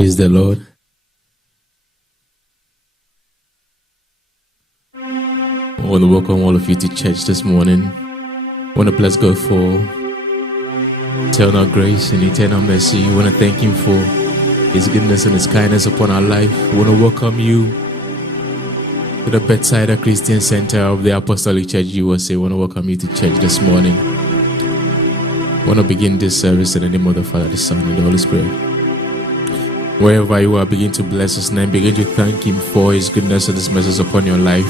Praise the Lord. I want to welcome all of you to church this morning. I want to bless God for eternal grace and eternal mercy. I want to thank Him for His goodness and His kindness upon our life. I want to welcome you to the Bedside Christian Center of the Apostolic Church USA. I want to welcome you to church this morning. I want to begin this service in the name of the Father, the Son, and the Holy Spirit. Wherever you are, begin to bless His name. Begin to thank Him for His goodness and His mercy upon your life.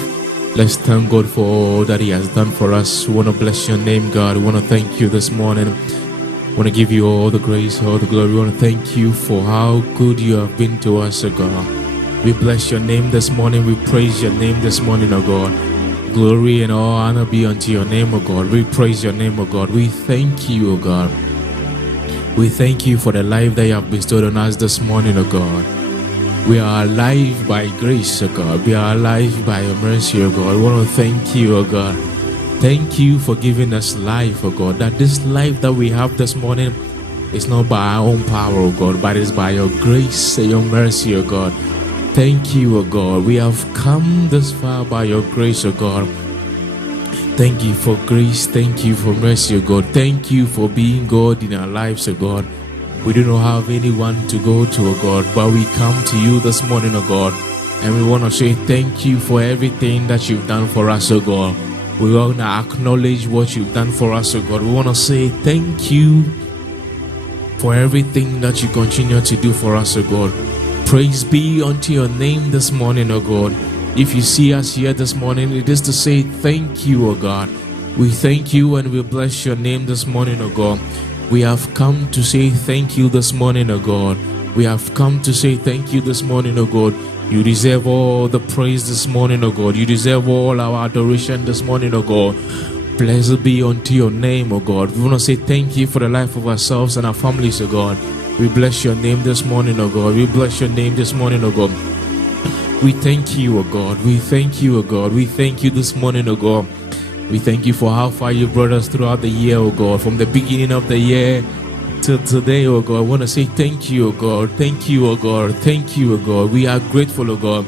Let's thank God for all that He has done for us. We want to bless your name, God. We want to thank you this morning. We want to give you all the grace, all the glory. We want to thank you for how good you have been to us, O God. We bless your name this morning. We praise your name this morning, O God. Glory and all honor be unto your name, O God. We praise your name, O God. We thank you, O God. We thank you for the life that you have bestowed on us this morning, O God. We are alive by grace, O God. We are alive by your mercy, O God. We want to thank you, O God. Thank you for giving us life, O God. That this life that we have this morning is not by our own power, O God, but it's by your grace and your mercy, O God. Thank you, O God. We have come this far by your grace, O God. Thank you for grace. Thank you for mercy, O God. Thank you for being God in our lives, O God. We do not have anyone to go to, O God, but we come to you this morning, O God, and we want to say thank you for everything that you've done for us, O God. We want to acknowledge what you've done for us, O God. We want to say thank you for everything that you continue to do for us, O God. Praise be unto your name this morning, O God. If you see us here this morning, it is to say thank you, O God. We thank you and we bless your name this morning, O God. We have come to say thank you this morning, O God. We have come to say thank you this morning, O God. You deserve all the praise this morning, O God. You deserve all our adoration this morning, O God. Blessed be unto your name, O God. We want to say thank you for the life of ourselves and our families, O God. We bless your name this morning, O God. We bless your name this morning, O God. We thank you, O God. We thank you, O God. We thank you this morning, O God. We thank you for how far you brought us throughout the year, O God. From the beginning of the year till today, O God. I want to say thank you, O God. Thank you, O God. Thank you, O God. We are grateful, O God.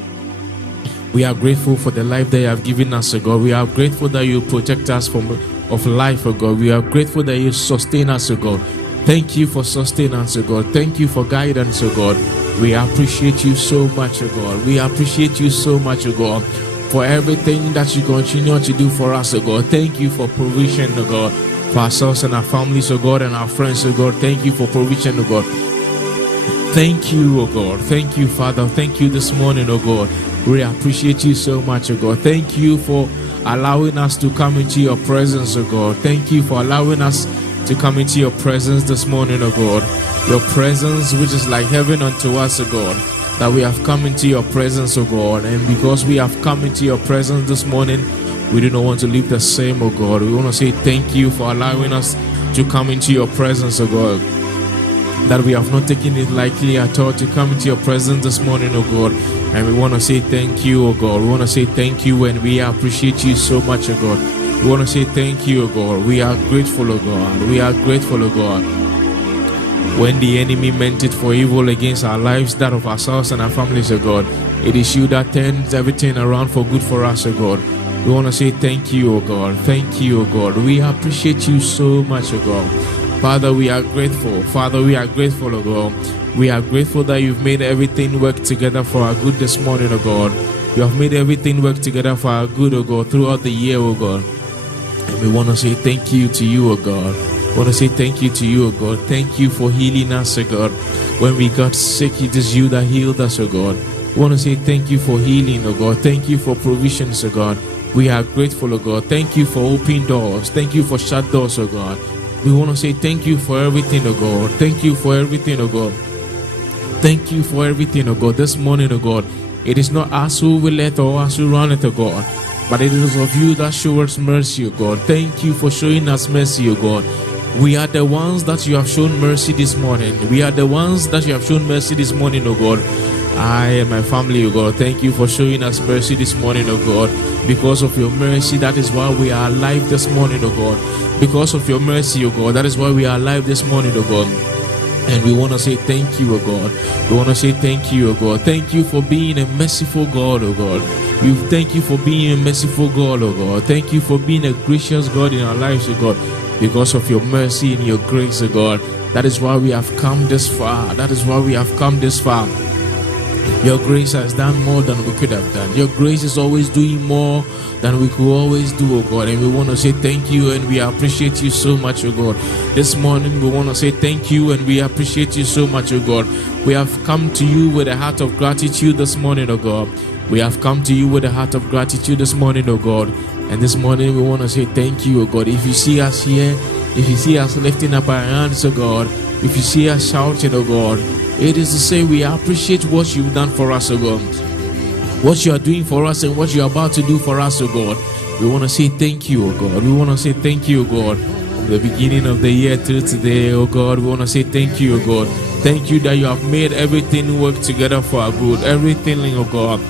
We are grateful for the life that you have given us, O God. We are grateful that you protect us of life, O God. We are grateful that you sustain us, O God. Thank you for sustaining us, O God. Thank you for guidance, O God. We appreciate you so much, O God. We appreciate you so much, O God, for everything that you continue to do for us, O God. Thank you for provision, O God, for ourselves and our families, O God, and our friends, O God. Thank you for provision, O God. Thank you, O God. Thank you, Father. Thank you this morning, O God. We appreciate you so much, O God. Thank you for allowing us to come into your presence, O God. Thank you for allowing us to come into your presence this morning, O God. Your presence, which is like heaven unto us, O God. That we have come into your presence, O God. And because we have come into your presence this morning, we do not want to leave the same, O God. We want to say thank you for allowing us to come into your presence, O God. That we have not taken it lightly at all to come into your presence this morning, O God. And we want to say thank you, O God. We want to say thank you and we appreciate you so much, O God. We want to say thank you, O God. We are grateful, O God. We are grateful, O God. When the enemy meant it for evil against our lives, that of ourselves and our families, O God, it is you that turns everything around for good for us, O God. We want to say thank you, O God. Thank you, O God. We appreciate you so much, O God. Father, we are grateful. Father, we are grateful, O God. We are grateful that you've made everything work together for our good this morning, O God. You have made everything work together for our good, O God, throughout the year, O God. And we want to say thank you to you, O God. I want to say thank you to you, O God. Thank you for healing us, O God. When we got sick, it is you that healed us, O God. I want to say thank you for healing, O God. Thank you for provisions, O God. We are grateful, O God. Thank you for open doors. Thank you for shut doors, O God. We want to say thank you for everything, O God. Thank you for everything, O God. Thank you for everything, O God. This morning, O God, it is not us who will let or us who run it, O God, but it is of you that show us mercy, O God. Thank you for showing us mercy, O God. We are the ones that you have shown mercy this morning. We are the ones that you have shown mercy this morning, O God. I and my family, O God, thank you for showing us mercy this morning, O God. Because of your mercy, that is why we are alive this morning, O God. Because of your mercy, O God, that is why we are alive this morning, O God. And we want to say thank you, O God. We want to say thank you, O God. Thank you for being a merciful God, O God. We thank you for being a merciful God, O God. Thank you for being a gracious God in our lives, O God. Because of your mercy and your grace, O God. That is why we have come this far. That is why we have come this far. Your grace has done more than we could have done. Your grace is always doing more than we could always do, oh God. And we want to say thank you and we appreciate you so much, oh God. This morning we want to say thank you and we appreciate you so much, oh God. We have come to you with a heart of gratitude this morning, oh God. We have come to you with a heart of gratitude this morning, oh God. And this morning we want to say thank you, oh God. If you see us here, if you see us lifting up our hands, oh God, if you see us shouting, oh God, it is to say we appreciate what you've done for us, oh God. What you are doing for us and what you are about to do for us, oh God. We want to say thank you, oh God. We want to say thank you, oh God. From the beginning of the year till today, oh God, we want to say thank you, oh God. Thank you that you have made everything work together for our good. Everything, oh God.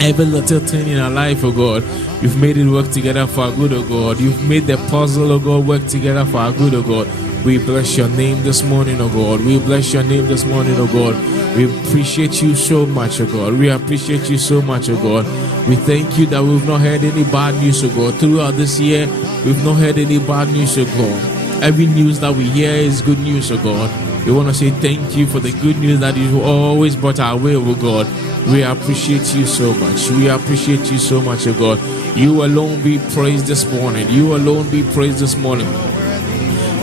Every little thing in our life, oh God, you've made it work together for our good, oh God. You've made the puzzle, oh God, work together for our good, oh God. We bless your name this morning, oh God. We bless your name this morning, oh God. We appreciate you so much, oh God. We appreciate you so much, oh God. We thank you that we've not heard any bad news, oh God. Throughout this year, we've not heard any bad news, oh God. Every news that we hear is good news, oh God. We want to say thank you for the good news that you always brought our way, oh God. We appreciate you so much. We appreciate you so much, oh God. You alone be praised this morning. You alone be praised this morning.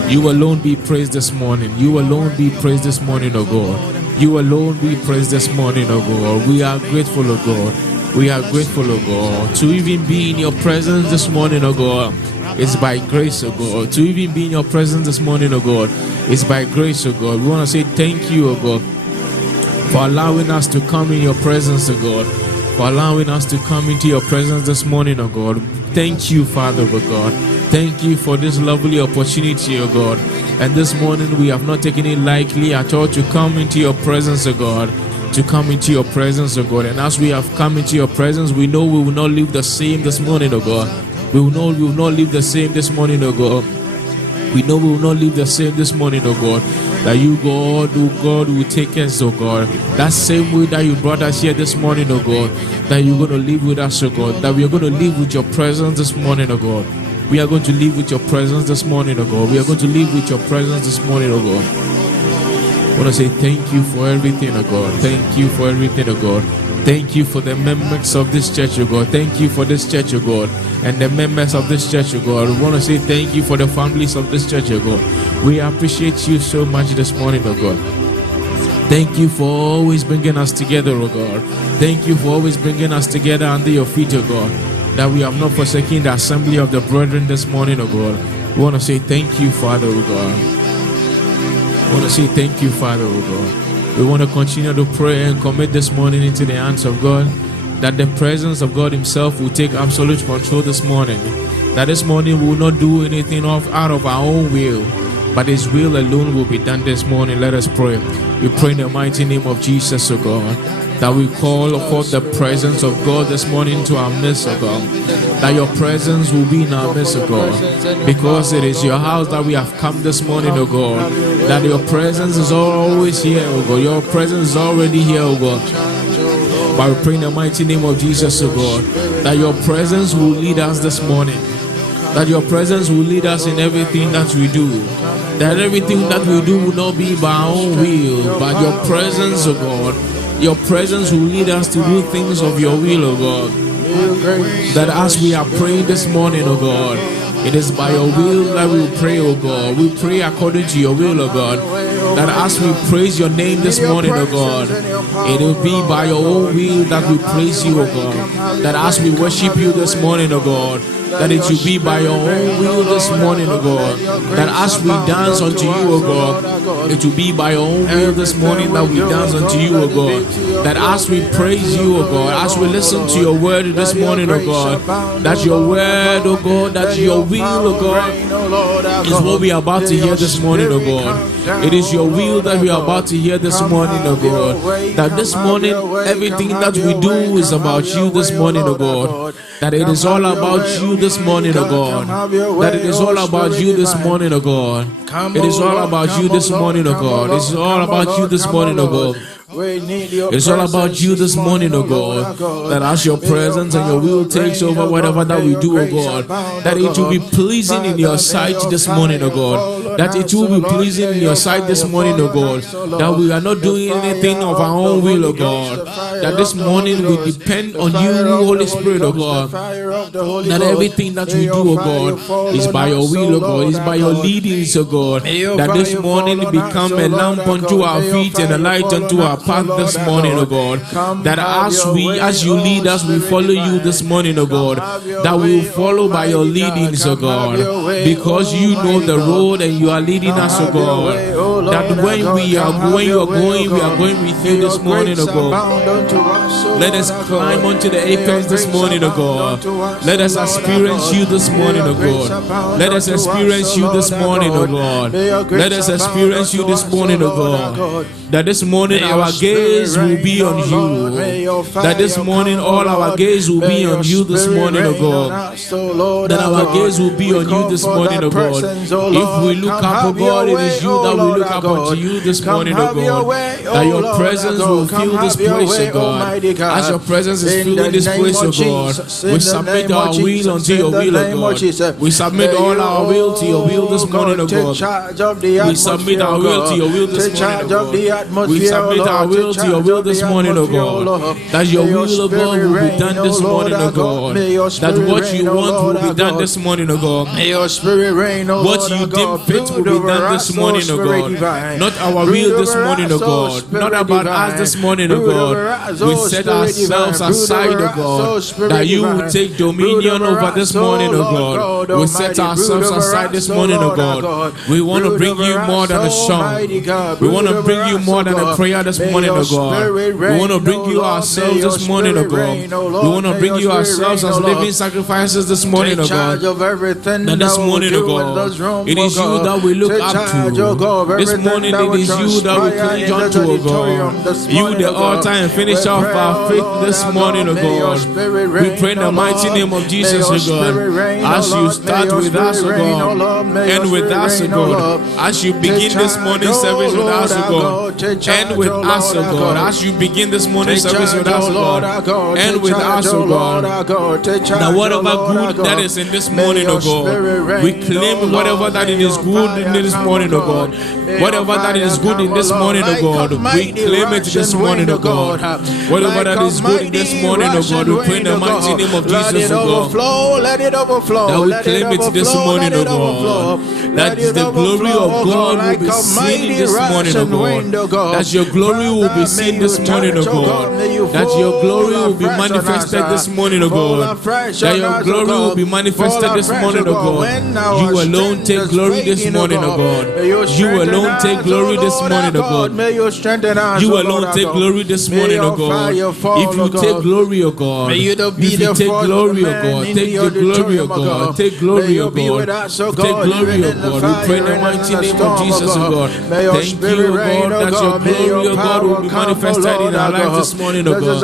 You alone be praised this morning. You alone be praised this morning, oh God. You alone be praised this morning, oh God. We are grateful, oh God. We are grateful, oh God, to even be in your presence this morning, oh God. It's by grace, oh God. To even be in your presence this morning, oh God, it's by grace, oh God. We want to say thank you, oh God, for allowing us to come in your presence, oh God. For allowing us to come into your presence this morning, oh God. Thank you, Father, oh God. Thank you for this lovely opportunity, oh God. And this morning we have not taken it lightly at all to come into your presence, oh God. To come into your presence, oh God. And as we have come into your presence, we know we will not live the same this morning, oh God. We will not live the same this morning, oh God. We know we will not live the same this morning, oh God. That you, God, oh God, will take us, oh God. That same way that you brought us here this morning, oh God. That you're going to live with us, oh God. That we are going to live with your presence this morning, oh God. We are going to live with your presence this morning, oh God. We are going to live with your presence this morning, oh God. I want to say thank you for everything, oh God. Thank you for everything, oh God. Thank you for the members of this church, oh God. Thank you for this church, oh God. And the members of this church, oh God. We want to say thank you for the families of this church, oh God. We appreciate you so much this morning, oh God. Thank you for always bringing us together, oh God. Thank you for always bringing us together under your feet, oh God. That we have not forsaken the assembly of the brethren this morning, oh God. We want to say thank you, Father, oh God. We want to say thank you, Father, oh God. We want to continue to pray and commit this morning into the hands of God. That the presence of God himself will take absolute control this morning. That this morning we will not do anything out of our own will, but his will alone will be done this morning. Let us pray. We pray in the mighty name of Jesus, oh God. That we call forth the presence of God this morning to our midst, oh God. That your presence will be in our midst, oh God. Because it is your house that we have come this morning, oh God. That your presence is always here, oh God. Your presence is already here, oh God. But we pray in the mighty name of Jesus, oh God. That your presence will lead us this morning. That your presence will lead us in everything that we do. That everything that we do will not be by our own will, but your presence, oh God. Your presence will lead us to do things of your will, oh God. That as we are praying this morning, oh God, it is by your will that we will pray, oh God. We pray according to your will, oh God. That as we praise your name this morning, oh God, it will be by your own will that we praise you, oh God. That as we worship you this morning, oh God, that it will be by your own will this morning, oh God. That as we dance unto you, oh God, it will be by your own will this morning that we dance unto you, oh God. that as we praise you, O God, as we listen to your word this morning, O God, that your word, O God, that your will, O God, is what we are about to hear this morning, O God. It is your will that we are about to hear this morning, O God. That this morning, everything that we do is about you this morning, O God. That it is all about you this morning, O God. That it is all about you this morning, O God. It is all about you this morning, O God. It is all about you this morning, O God. It's all about you this morning, O God. That as your presence and your will takes over whatever that we do, O God, that it will be pleasing in your sight this morning, O God. That it will be pleasing in your sight this morning, O God. That we are not doing anything of our own will, O God. That this morning we depend on you, Holy Spirit, O God. That everything that we do, O God, is by your will, O God, is by your leadings, O God. That this morning become a lamp unto our feet and a light unto our path this morning, O God. That as you lead us, we follow you this morning, O God. That we will follow by your leadings, O God. Because you know the road and you are leading us, O God. That when you are going, we are going with you this morning, O God. Let us climb onto the apex this morning, O God. Let us experience you this morning, O God. Let us experience you this morning, O God. Let us experience you this morning, O God. That this morning our gaze will be on you. That this morning all our gaze will be on you this morning, O God. That our gaze will be on you this morning, O God. If we look up, O God, it is you that we look up unto you this morning, O God. That your presence will fill this place, O God. As your presence is filling this place, O God, we submit our will unto your will, O God. We submit all our will to your will this morning, O God. We submit our will to your will this morning, O God. We submit our will to your will this morning, O God. That your will, O God, will be done this morning, O God. That what you want will be done this morning, O God. May your spirit reign, O what you deem fit will be done this morning, O God. Not our will this morning, O God. Not about us this morning, O God. We set ourselves aside, O God, that you will take dominion over this morning, O God. We set ourselves aside this morning, O God. We want to bring you more than a song. We want to bring you more than a prayer this morning, O God. We want to bring you ourselves this morning, O God. We want to bring you ourselves as living sacrifices this morning, O God. That this morning, O God, it is you that we look up to. This morning, it is you that we cling on to, O God. You, the author and finisher of our faith this morning, O God. We pray in the mighty name of Jesus, O God. As you start with us, O God, and with us, O God. As you begin this morning service with us, O God, and with us, O God. As you begin this morning service with us, O God, and with us, O God. Now, whatever good that is in this morning, O God, we claim whatever that it is good in this morning, O God. Whatever that is good in this morning, O God, we claim it this morning, O God. Whatever that is good in this morning, O God, we pray in the mighty name of Jesus, O God. That we claim it this morning, O God. That the glory of God will be seen this morning, O God. That your glory will be seen this morning, O God. That your glory will be manifested this morning, O God. That your glory will be manifested this morning, O God. You alone take glory this morning, O God. You alone take glory this morning, O God. You alone take glory this morning, O God. If you take glory, O God. If you take glory, O God. Take your glory, O God. Take glory, O God. Take glory, O God. We pray in the mighty name of Jesus, O God. Thank you, O God, that your glory, O God, will be manifested in our lives this morning, O God.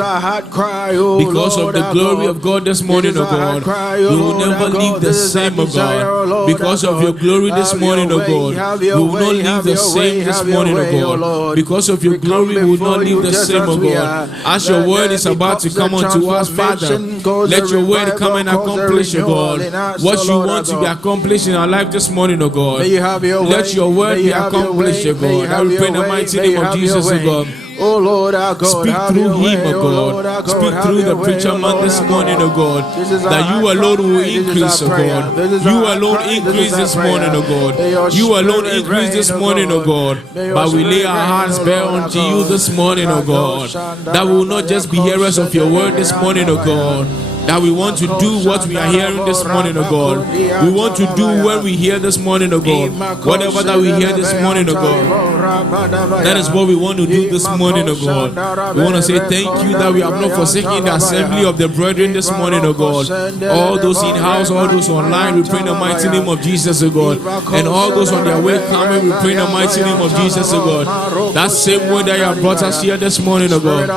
Because of the glory of God this morning, O God, we will never leave the same, O God. Because of your glory this morning, O God, we will not leave the same this morning, O God. Because of your glory, we will not leave the same, O God. As your word is about to come unto us, Father, let your word come and accomplish, O God, what you want to be accomplished in our life this morning, O God. Let your word be accomplished, O God. I will pray in the mighty name of Jesus, O God. Oh Lord our God, speak through him, O God. Speak through the preacher man this morning, O God. That you alone will increase, O God. You alone increase this morning, O God. You alone increase this morning, O God. But we lay our hearts bare unto you this morning, O God. That we will not just be hearers of your word this morning, O God. that we want to do what we are hearing this morning, oh God. We want to do what we hear this morning, oh God. Whatever that we hear this morning, oh God. That is what we want to do this morning, oh God. We want to say thank you that we have not forsaken the assembly of the brethren this morning, oh God. All those in house, all those online, we pray in the mighty name of Jesus, oh God. And all those on their way coming, we pray in the mighty name of Jesus, oh God. That same way that you have brought us here this morning, oh God.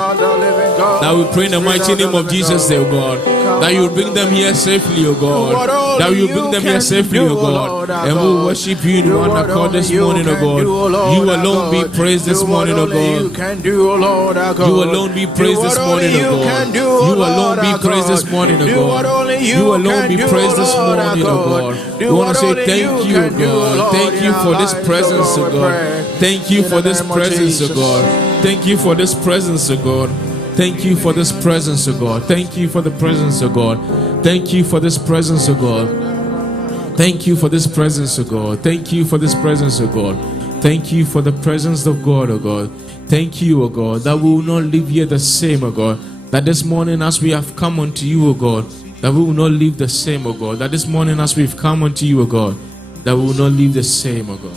That we pray in the mighty name of Jesus, oh God. That you bring them here safely, oh God. That you bring them here safely, oh God. And we will worship you in one accord this morning, oh God. You alone be praised this morning, oh God. You alone be praised this morning, oh God. You alone be praised this morning, oh God. You alone be praised this morning, oh God. We want to say thank you, oh God. Thank you for this presence, oh God. Thank you for this presence, oh God. Thank you for this presence, oh God. Thank you for this presence, oh God. Thank you for the presence, oh God. Thank you for this presence, oh God. Thank you for this presence, oh God. Thank you for this presence, oh God. Thank you for the presence of God, oh God. Thank you, oh God, that we will not live here the same, oh God. That this morning as we have come unto you, oh God, that we will not live the same, oh God. That this morning as we've come unto you, oh God, that we will not live the same, oh God.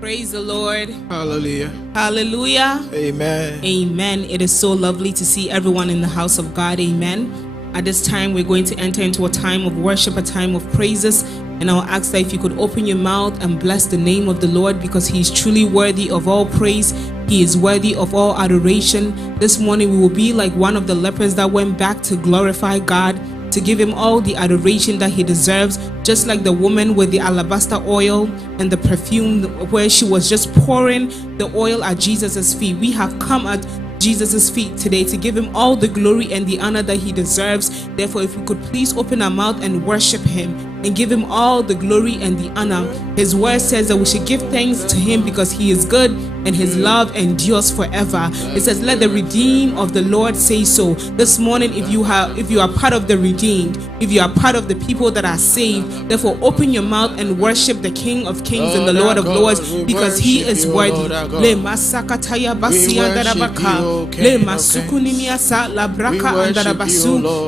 Praise the Lord. Hallelujah. Hallelujah. Amen. Amen. It is so lovely to see everyone in the house of God. Amen. At this time, we're going to enter into a time of worship, a time of praises. And I'll ask that if you could open your mouth and bless the name of the Lord, because he is truly worthy of all praise. He is worthy of all adoration. This morning, we will be like one of the lepers that went back to glorify God, to give him all the adoration that he deserves, just like the woman with the alabaster oil and the perfume, where she was just pouring the oil at Jesus' feet. We have come at Jesus' feet today to give him all the glory and the honor that he deserves. Therefore, if we could please open our mouth and worship him and give him all the glory and the honor. His word says that we should give thanks to him because he is good and his love endures forever. It says, let the redeemed of the Lord say so. This morning, if you are part of the redeemed, if you are part of the people that are saved, therefore open your mouth and worship the King of Kings and the Lord of Lords, because he is worthy.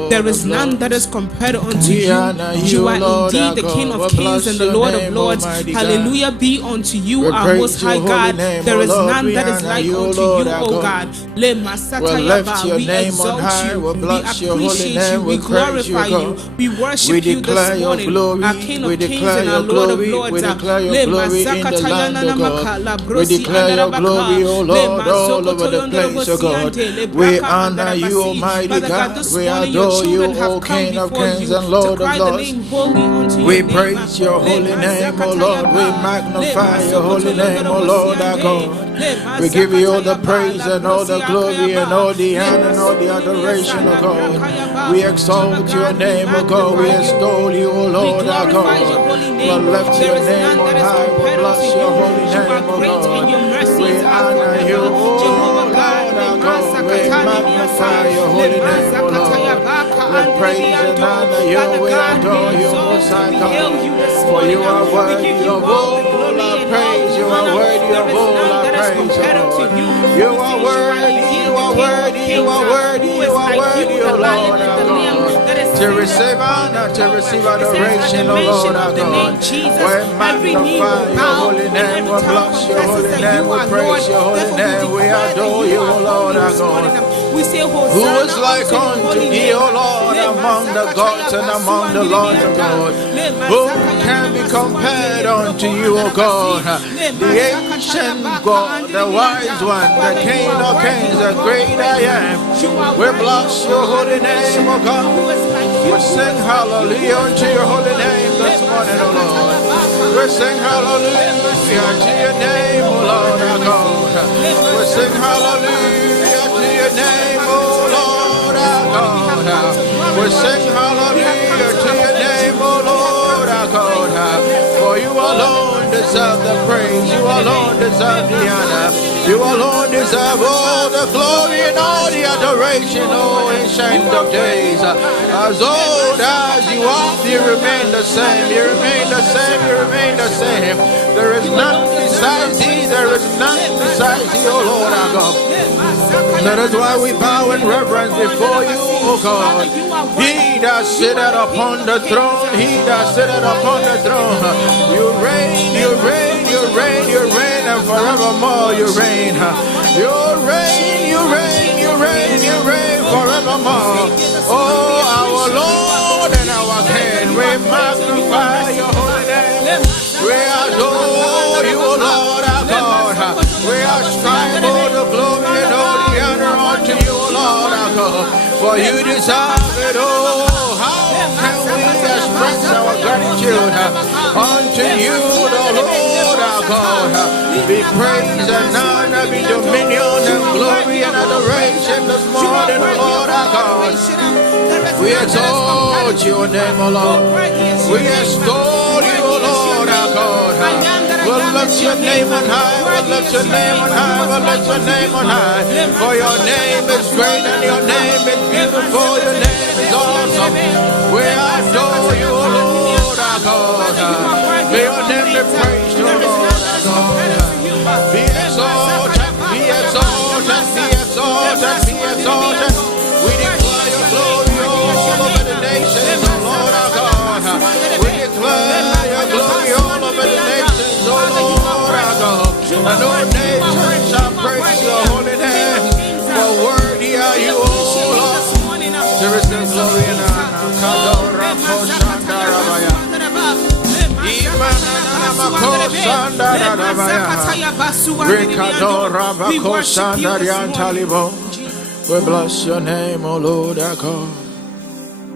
There is none that is compared unto you. You are indeed the King of Kings and the Lord of Lords. Hallelujah be unto you, our most high God. There is none that is like unto you, O God. We exalt you, we appreciate you, we glorify you, we worship you this morning, our King of Kings and our Lord of Lords. We declare your glory in the land, O God. We declare your glory, O Lord, all over the place, O God. We honor you, Almighty God. We adore you, O King of Kings and Lord of Lords. We praise your holy name, O Lord. We magnify your holy name, O Lord, our God. We give you all the praise and all the glory and all the honor and all the adoration, O God. We exalt your name, O God. We extol you, O Lord, our God. We lift your name on high. We bless your holy name, O God. We honor you, O Lord, our God. We magnify your holy name, O Lord. We praise and honor you. We adore you, Most High God. For you are worthy of all our praise. You are worthy of all our praise, O Lord. You are worthy, you are worthy, you are worthy, you are worthy, O Lord, our God. To receive honor, to receive adoration, O Lord, our God. We magnify your holy name, we bless your holy name, we praise your holy name, we adore you, O Lord, our God. Who is like unto thee, O Lord, among the gods and among the lords of God? Who can be compared unto you, O God? The ancient God, the wise one, the King of Kings, the great I am. We bless your holy name, O God. We sing hallelujah unto your holy name this morning, O Lord. We sing hallelujah to your name, O Lord, our God. We sing hallelujah to your name, O Lord, our God. We sing hallelujah to your name, O Lord, our God. For you alone deserve the praise, you alone deserve the honor, you alone deserve all the glory and all the adoration, O ancient of days. As old as you are, you remain the same, you remain the same, you remain the same. There is none besides thee, there is none besides thee, O Lord our God. That is why we bow in reverence before you, O God. He that sitteth upon the throne, he that sitteth upon the throne. You reign, you reign, you reign, you reign, and forevermore you reign. You reign, you reign, you reign, you reign forevermore. Oh, our Lord and our King, we magnify your holy name. We adore you, O Lord our God. We ascribe all the glory and all the honor unto you, O Lord our God. For you deserve it all. How can we express our gratitude unto you, the Lord our God? Be praise and honor, be dominion and glory and adoration this morning, O Lord our God. We exalt your name, O Lord. We extol you, O Lord our God. We'll lift your name on high, we'll lift your name on high, we'll lift your name on high. For your name is great and your name is beautiful, your name is awesome. We adore you, O Lord our God. May your name be praised, O Lord our God. Be exalted, be exalted, be exalted, be exalted. We declare your glory all over the nations, O Lord our God. We declare your glory all over the nations, O Lord our God. And all nations shall praise your holy name. For worthy are you, O Lord. There is no glory in our we bless your name, O Lord our God.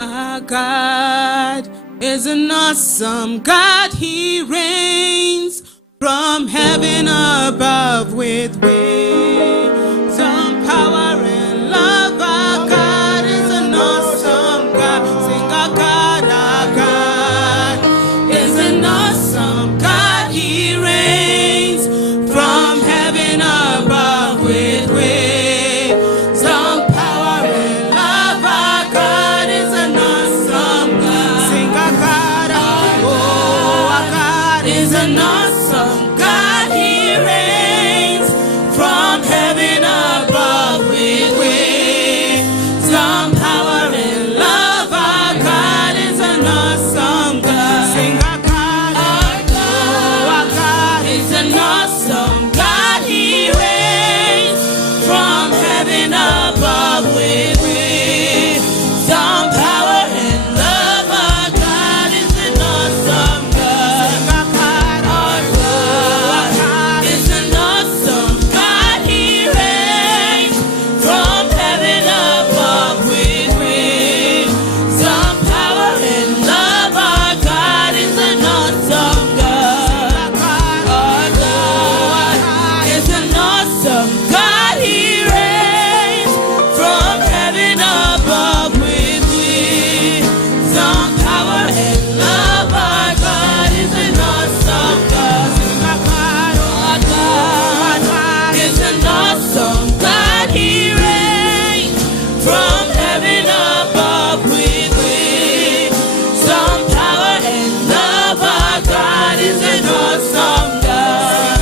Our God is an awesome God. He reigns from heaven above with wisdom, power, and love. Our God is an awesome God. Sing, our God is an awesome God. He reigns from heaven above with wisdom, power, and love. Our God is an awesome God. Sing, our God, oh, our God is an awesome God. He reigns from heaven above with wisdom, power, and love. Our God is an awesome God. Sing, our God, oh, our God is an awesome God. He reigns from heaven above with wisdom, power, and love. Our God is an awesome God. Our God is an awesome God. He reigns from heaven above with wisdom, power, and love. Our God is an awesome God. Our God is an awesome God. He reigns from heaven above with wisdom, power, and love. Our God is an awesome God. Our God is an awesome God. He reigns from heaven above with wisdom, power, and love. Our God is an awesome God.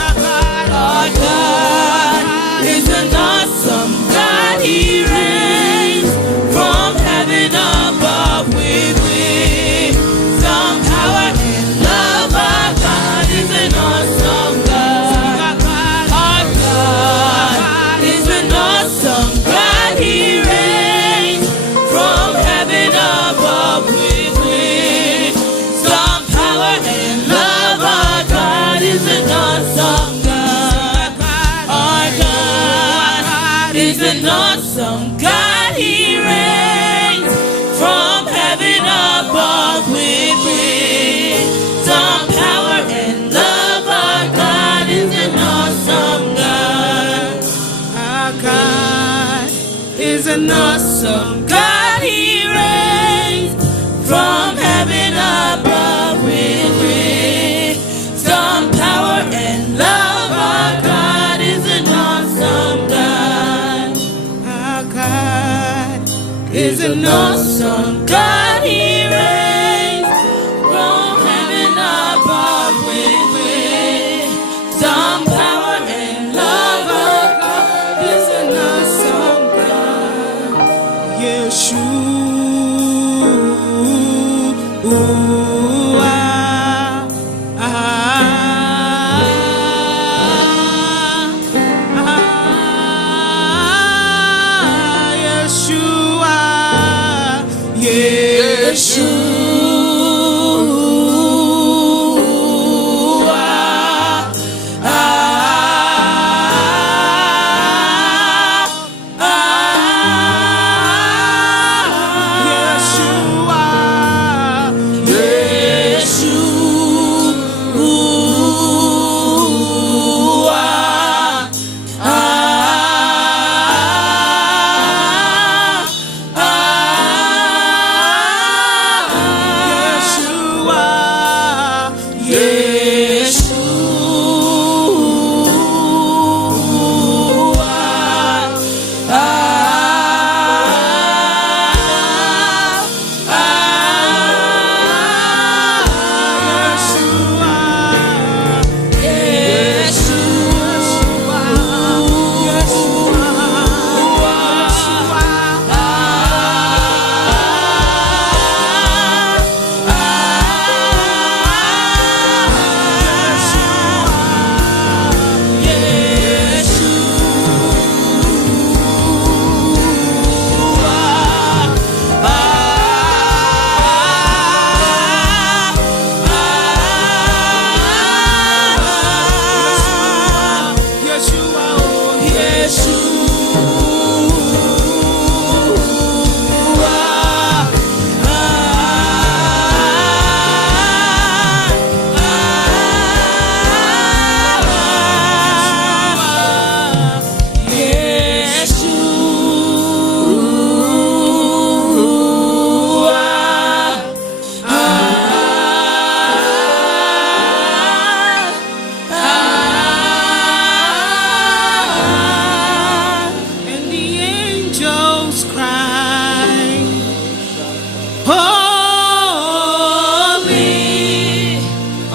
Our God is an awesome God. He reigns from heaven above with wisdom, power, and love. Our God is an awesome God. Our God is an awesome God. He reigns from heaven above with wisdom, power, and love. Our God is an awesome God. Our God is an awesome God. He reigns from heaven above with wisdom, power, and love. Our God is an awesome God. Our God is an awesome God. He reigns from heaven above with wisdom, power, and love. Our God is an awesome God. Our God is an awesome God. He reigns from heaven above with wisdom,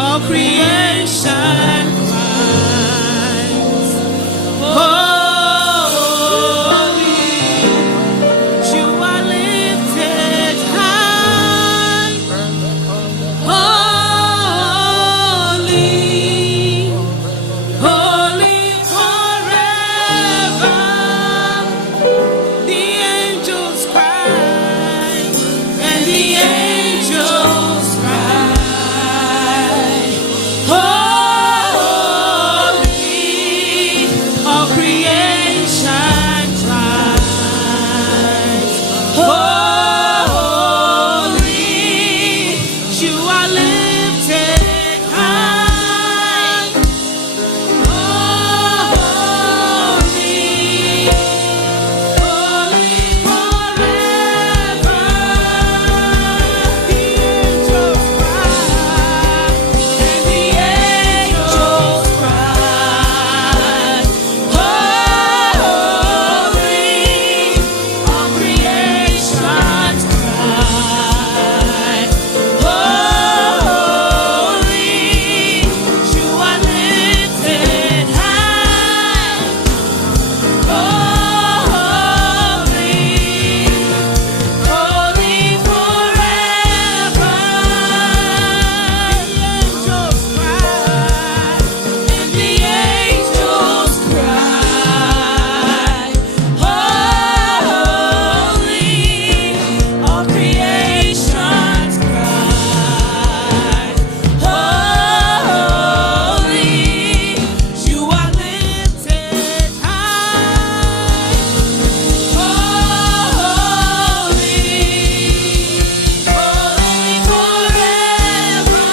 all creation cries. Holy, you are lifted high. Holy, holy forever. The angels cry, and the angels cry. Holy, all creation cries. Holy, you are lifted high. Holy, holy forever. The angels cry, and the angels cry. Holy, all creation's cry. Holy, you are lifted high. Holy, holy forever. The angels cry, and the angels cry. Holy, all creation's cry. Holy, you are lifted high. Holy, holy forever.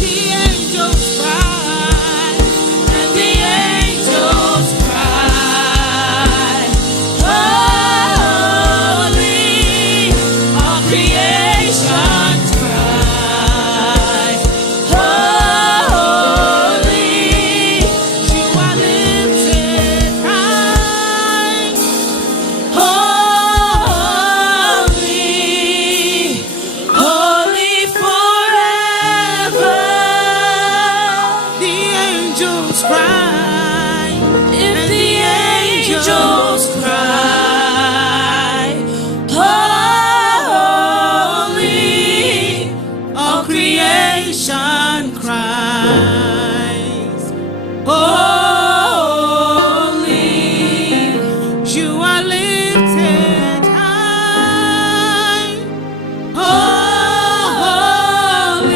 The angels cry, and the angels cry. Holy, all creation's cry. Holy, you are lifted high. Holy, holy forever. The angels cry, and the angels cry. Holy, all creation cries. Holy, you are lifted high.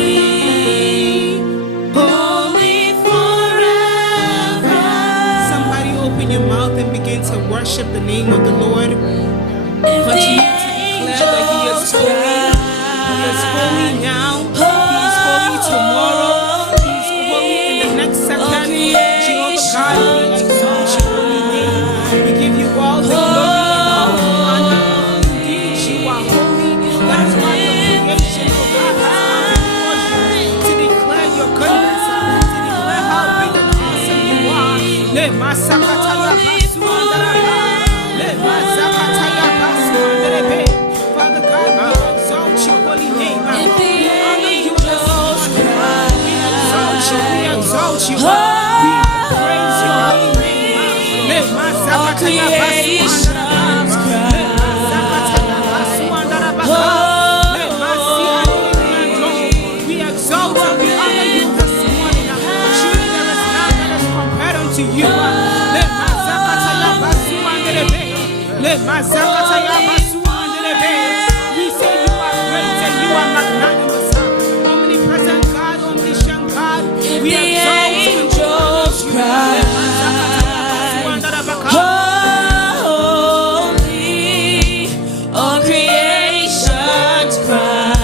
Holy, holy forever. Somebody open your mouth and begin to worship the name of the Lord. Continue to declare that He is holy. He is holy now. He is holy tomorrow. He is holy in the next second. Jehovah God, we exalt your holy name. We give you all the glory and all the honor. Indeed, you are holy. That is why your creation, oh God, has come before you to declare your goodness, to declare how big and awesome you are. Le masakataya basu andaraba. Le masakataya basu andarebe. Father God, we exalt your holy name. We honor you this morning. We exalt you. We exalt you. We praise your holy name. Le masakataya basu andaraba. Le masakataya basu andaraba. Le masi andarebe. We exalt and we honor you this morning. Surely there is none that is compared unto you. Le masakataya basu andarebe. Le masakataya basu andarebe. We say you are great and you are magnanimous. Omnipresent God, omniscient God. We exalt you. Angels cry. Holy, all creation's cry.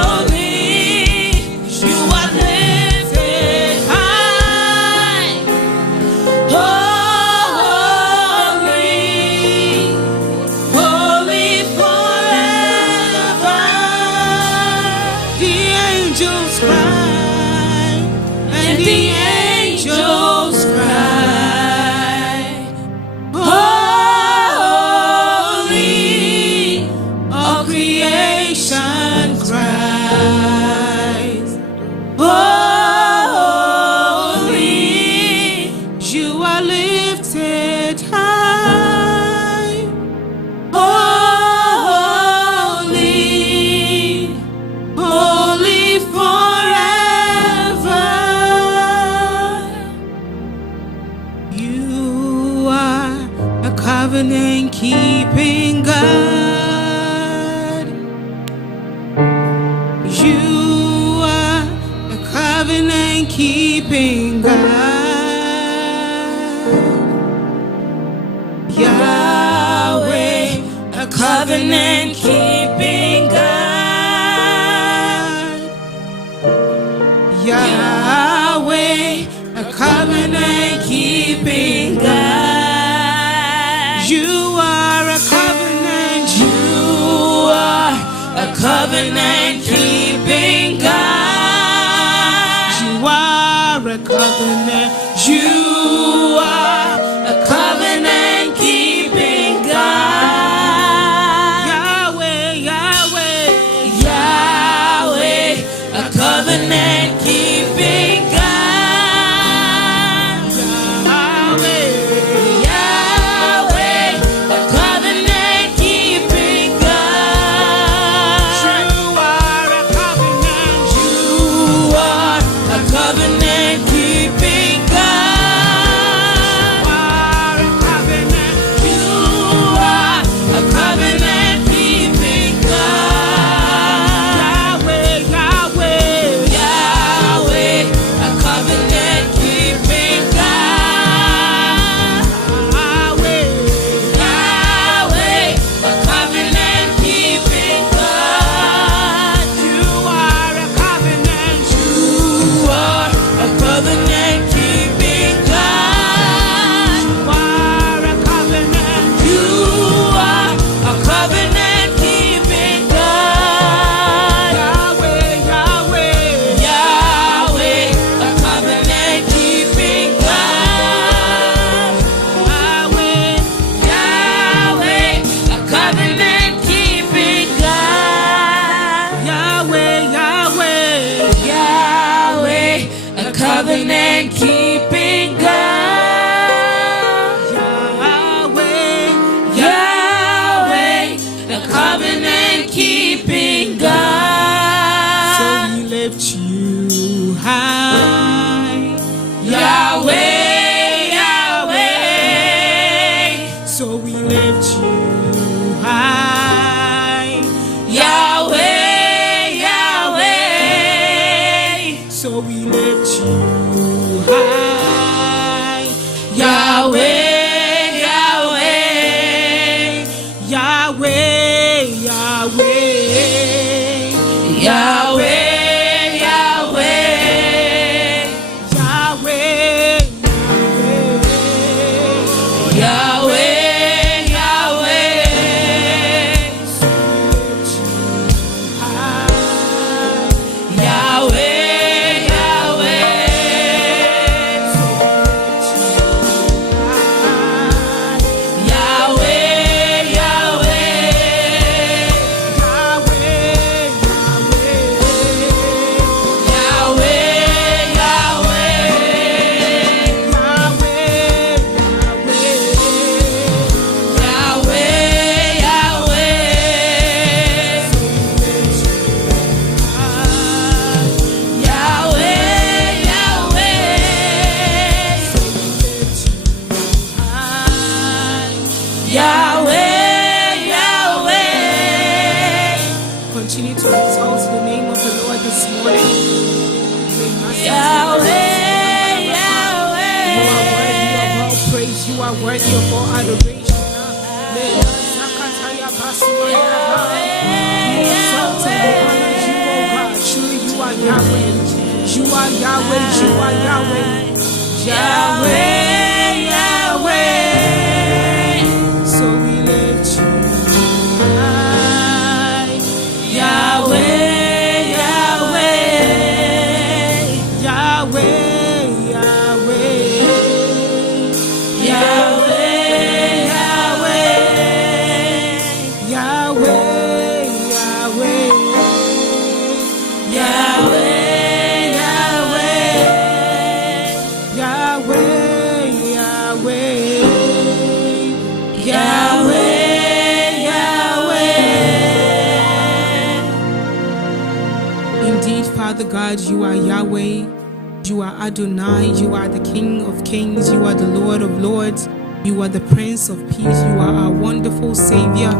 Holy, you are lifted high. Holy, creation cries. Holy, You are lifted high. holy, holy forever. You are a covenant-keeping God. You are a covenant-keeping God. Yahweh, a Covenant-keeping God. Yahweh, a covenant-keeping God. You are a covenant. You are a covenant-keeping God. You are a covenant. You are a covenant-keeping God. Yahweh, Yahweh, Yahweh, a covenant-keeping God. Yahweh, Yahweh, a covenant-keeping God. you are a covenant. You are a covenant-keeping God. You are a covenant. You are a covenant-keeping God. Yahweh, Yahweh, Yahweh, a covenant-keeping God. Yahweh, Yahweh, a covenant-keeping God. you are a covenant. You are a covenant-keeping God. You are a covenant. You are a covenant-keeping God. Yahweh, Yahweh, Yahweh, a covenant-keeping God. Yahweh, Yahweh, a covenant-keeping God. Yahweh, Yahweh, Yahweh, a covenant-keeping God. Yahweh, Yahweh, a covenant-keeping so God. we lift you high. Yahweh, Yahweh, So we lift you high. Yahweh, Yahweh, So we lift you high. Yahweh, Yahweh, Yahweh, Yahweh, Yahweh, Yahweh, Yahweh, Yahweh, Yahweh, Yahweh, Yahweh, Yahweh, Yahweh. Continue to exalt the name of the Lord this morning. Yahweh, You are worthy of all praise. You are worthy of all adoration. Be exalted, we honor you, O God. Truly, you are Yahweh. You are Yahweh. You are Yahweh. Yahweh, Yahweh. So we lift you high. Yahweh, Yahweh. Yahweh, Yahweh. Yahweh, Yahweh. Yahweh, Yahweh. Indeed, Father God, you are Yahweh, you are Adonai, you are the King of Kings, you are the Lord of Lords, you are the Prince of Peace, you are our wonderful Savior,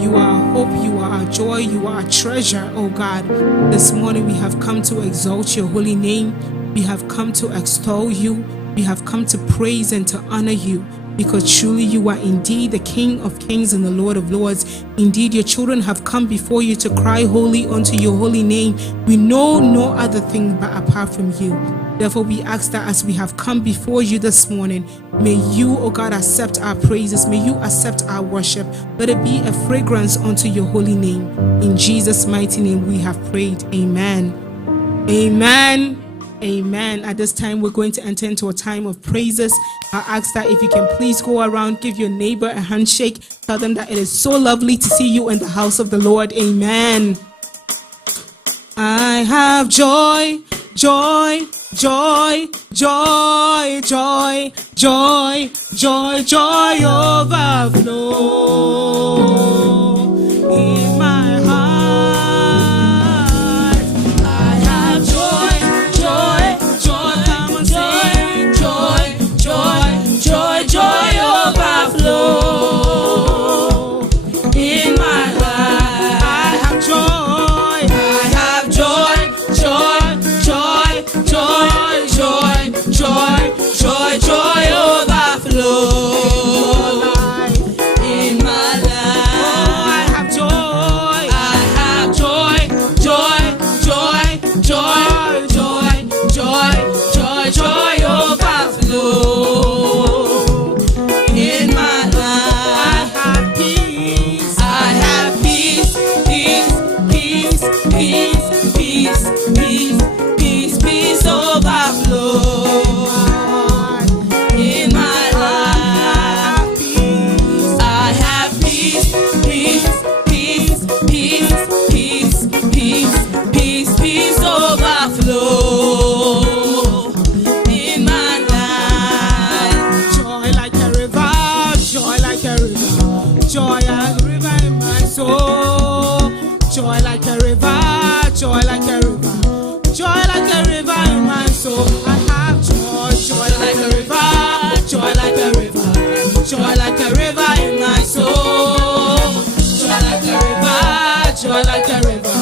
you are our hope, you are our joy, you are our treasure, oh God. This morning we have come to exalt your holy name, we have come to extol you, we have come to praise and to honor you, because truly you are indeed the King of Kings and the Lord of Lords. Indeed, your children have come before you to cry holy unto your holy name. We know no other thing but apart from you. Therefore, we ask that as we have come before you this morning, may you, O God, accept our praises. May you accept our worship. Let it be a fragrance unto your holy name. In Jesus' mighty name we have prayed. Amen. Amen. Amen. At this time, we're going to enter into a time of praises. I ask that if you can please go around, give your neighbor a handshake. Tell them that it is so lovely to see you in the house of the Lord. Amen. I have joy, joy, joy, joy, joy, joy, joy, joy overflow in my heart. I have joy, joy, joy, come and sing. Joy, joy, joy, joy overflow in my life. I have joy, joy, joy, joy, joy, joy, joy, joy overflow in my life. I have joy, joy, joy, joy, joy, joy, joy, joy overflow in my life. I have peace, peace, peace, peace, peace, peace, peace, peace overflow in my life. I have peace, peace, peace, peace, peace, peace, peace, peace overflow in my life. Joy like a river, joy like a river, joy like a river in my soul. Joy like a river, joy like a river, joy like a river in my soul. I have joy, joy like a river, joy like a river, joy like a river in my soul. Joy like a river, joy like a river,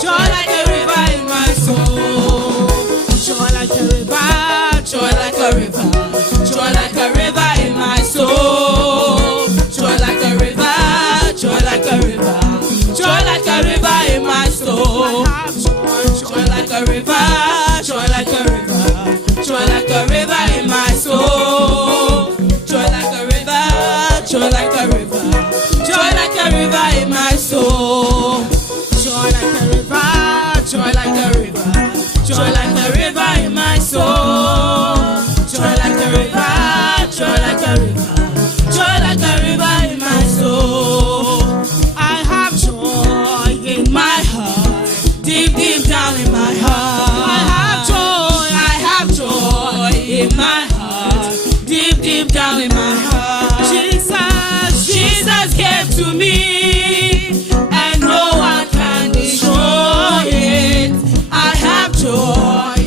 joy like a river in my soul. Joy like a river, joy like a river, joy like a river in my soul. Joy like a river, joy like a river, joy like a river in my soul. Joy like a river, joy like a river, joy like a river in my soul. Joy like a river, joy like a river, joy like a river in my soul. Joy like a river, joy like a river, joy like a river in my soul. Joy like a river, joy like a river, joy like a river in my soul. I have joy in my heart, deep, deep down in my heart. I have joy in my heart, deep, deep down in my heart. Jesus gave to me, and no one can destroy it. I have joy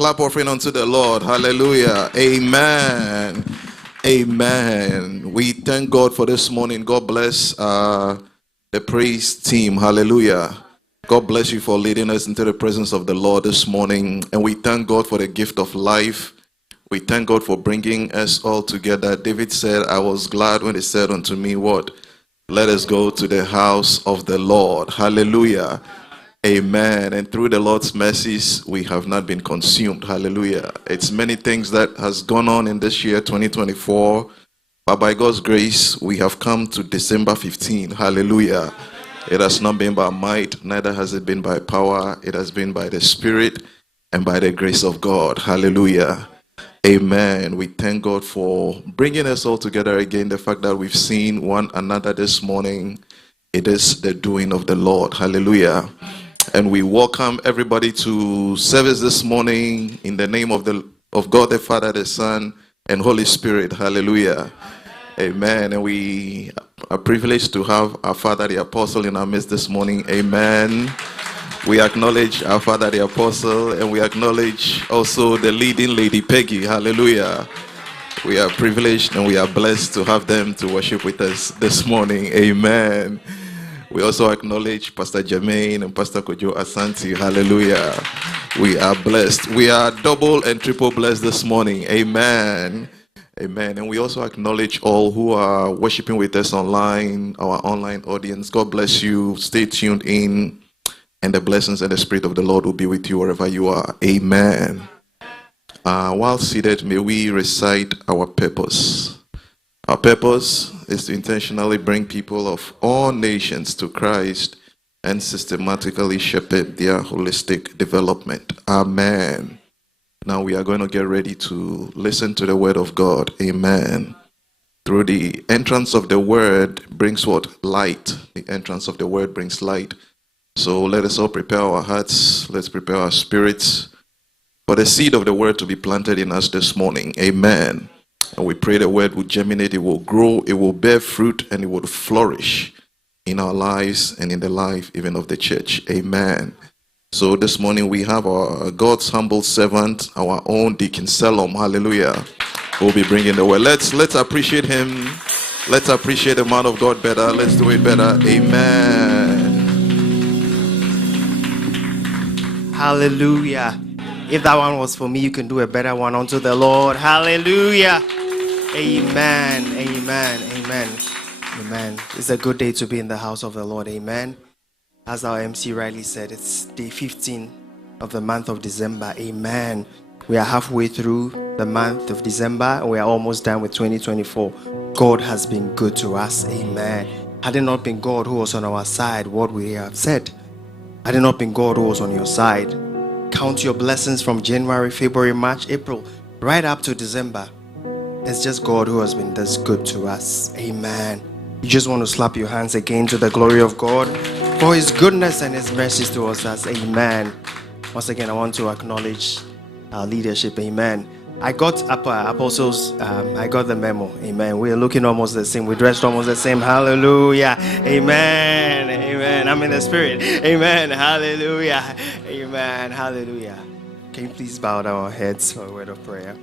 clap offering unto the Lord. Hallelujah. Amen. Amen. We thank God for this morning. God bless the praise team. Hallelujah. God bless you for leading us into the presence of the Lord this morning. And we thank God for the gift of life. We thank God for bringing us all together. David said, I was glad when they said unto me, what? Let us go to the house of the Lord. Hallelujah. Amen. And through the Lord's mercies, we have not been consumed. Hallelujah. It's many things that has gone on in this year, 2024. But by God's grace, we have come to December 15. Hallelujah. It has not been by might, neither has it been by power. It has been by the Spirit and by the grace of God. Hallelujah. Amen. We thank God for bringing us all together again. The fact that we've seen one another this morning, it is the doing of the Lord. Hallelujah. And we welcome everybody to service this morning in the name of God the Father, the Son, and Holy Spirit. Hallelujah. Amen. And we are privileged to have our Father the Apostle in our midst this morning. Amen. We acknowledge our Father the Apostle, and we acknowledge also the leading Lady Peggy. Hallelujah. We are privileged and we are blessed to have them to worship with us this morning. Amen. We also acknowledge Pastor Jermaine and Pastor Kojo Asante. Hallelujah. We are blessed. We are double and triple blessed this morning. Amen. Amen. And we also acknowledge all who are worshiping with us online, our online audience. God bless you. Stay tuned in, and the blessings and the Spirit of the Lord will be with you wherever you are. Amen. While seated, may we recite our purpose. Our purpose is to intentionally bring people of all nations to Christ and systematically shepherd their holistic development. Amen. Now we are going to get ready to listen to the word of God. Amen. Through the entrance of the word brings what? Light. The entrance of the word brings light. So let us all prepare our hearts. Let's prepare our spirits for the seed of the word to be planted in us this morning. Amen. And we pray the word will germinate, it will grow, it will bear fruit, and it will flourish in our lives and in the life even of the church. Amen. So this morning we have our God's humble servant, our own Deacon Selorm. Hallelujah. We'll be bringing the word. Let's appreciate him. Let's appreciate the man of God better. Let's do it better. Amen. Hallelujah. If that one was for me, you can do a better one unto the Lord. Hallelujah. Amen. Amen. Amen. Amen. It's a good day to be in the house of the Lord. Amen. As our MC rightly said, it's day 15 of the month of December. Amen. We are halfway through the month of December, and we are almost done with 2024. God has been good to us. Amen. Had it not been God who was on our side, what would we have said? Had it not been God who was on your side, count your blessings from January, February, March, April, right up to December. It's just God who has been this good to us. Amen. You just want to slap your hands again to the glory of God for his goodness and his mercies towards us. Amen. Once again, I want to acknowledge our leadership. Amen. I got apostles. I got the memo. Amen. We're looking almost the same. We dressed almost the same. Hallelujah. Amen. Amen. I'm in the spirit. Amen. Hallelujah. Amen. Hallelujah. Can you please bow down our heads for a word of prayer?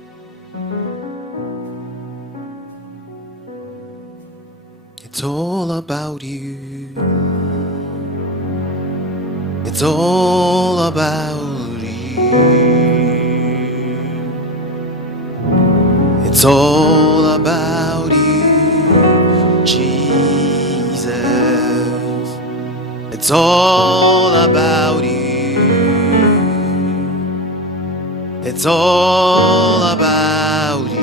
It's all about you. It's all about you. It's all about you, Jesus. It's all about you. It's all about you.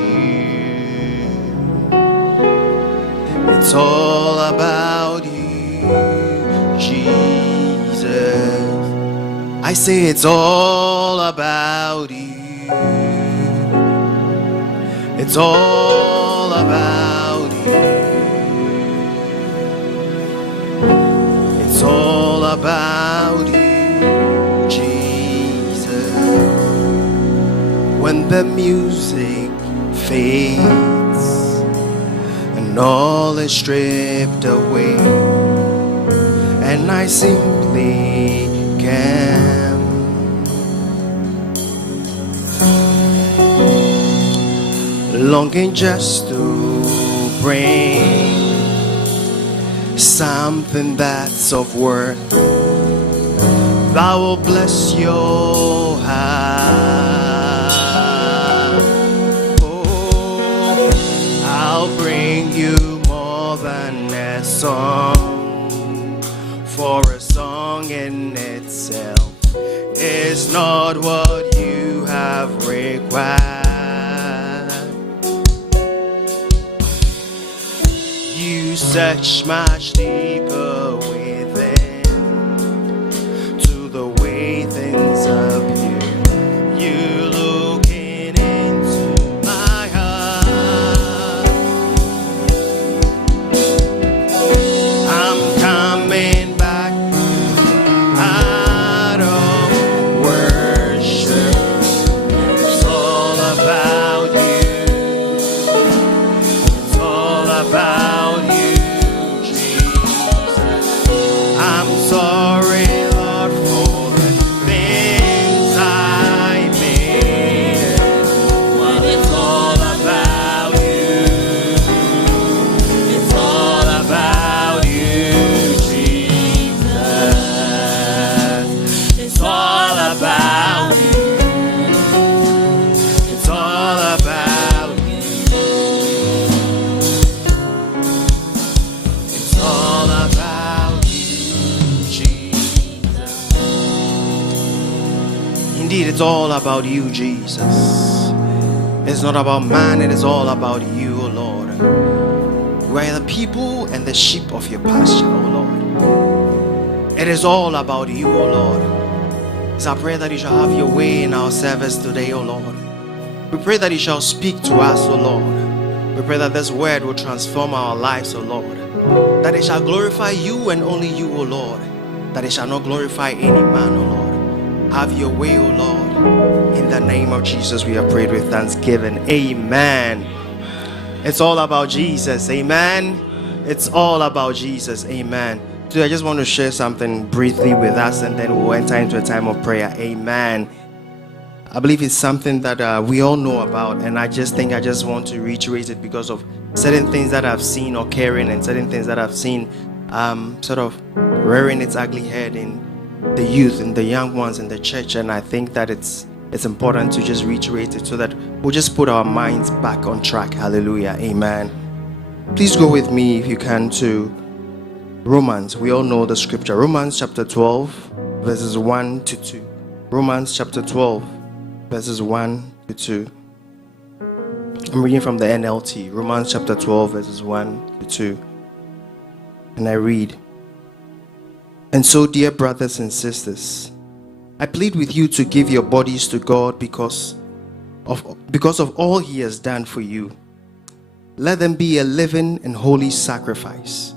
It's all about you, Jesus. I say it's all about you. It's all about you. It's all about you, Jesus. When the music fades and all is stripped away, and I simply can longing just to bring something that's of worth that will bless your heart. Oh, I'll bring you more than a song, for a song in itself is not what you have required. You search much deeper within to the way things appear. You looking into my heart. I'm coming back out of worship. It's all about you. It's all about you. Sorry, Lord, for the things I made. But it's all about you. It's all about you, Jesus. It's all about you. It's all about you. It's all about you. Indeed, it's all about you, Jesus. It's not about man, it is all about you, O Lord. We are the people and the sheep of your pasture, O Lord. It is all about you, O Lord. It's our prayer that you shall have your way in our service today, O Lord. We pray that you shall speak to us, O Lord. We pray that this word will transform our lives, O Lord. That it shall glorify you and only you, O Lord. That it shall not glorify any man, O Lord. Have your way, O Lord. In the name of Jesus, we have prayed with thanksgiving. Amen. It's all about Jesus. Amen. It's all about Jesus. Amen. Today, I just want to share something briefly with us, and then we'll enter into a time of prayer. Amen. I believe it's something that we all know about, and I just want to reiterate it because of certain things that I've seen occurring and certain things that I've seen sort of rearing its ugly head in the youth and the young ones in the church. And I think that it's important to just reiterate it so that we'll just put our minds back on track. Hallelujah. Amen. Please go with me, if you can, to Romans. We all know the scripture. Romans chapter 12, verses 1 to 2. Romans chapter 12, verses 1 to 2. I'm reading from the NLT. Romans chapter 12, verses 1 to 2. And I read, "And so, dear brothers and sisters, I plead with you to give your bodies to God because of all He has done for you. Let them be a living and holy sacrifice,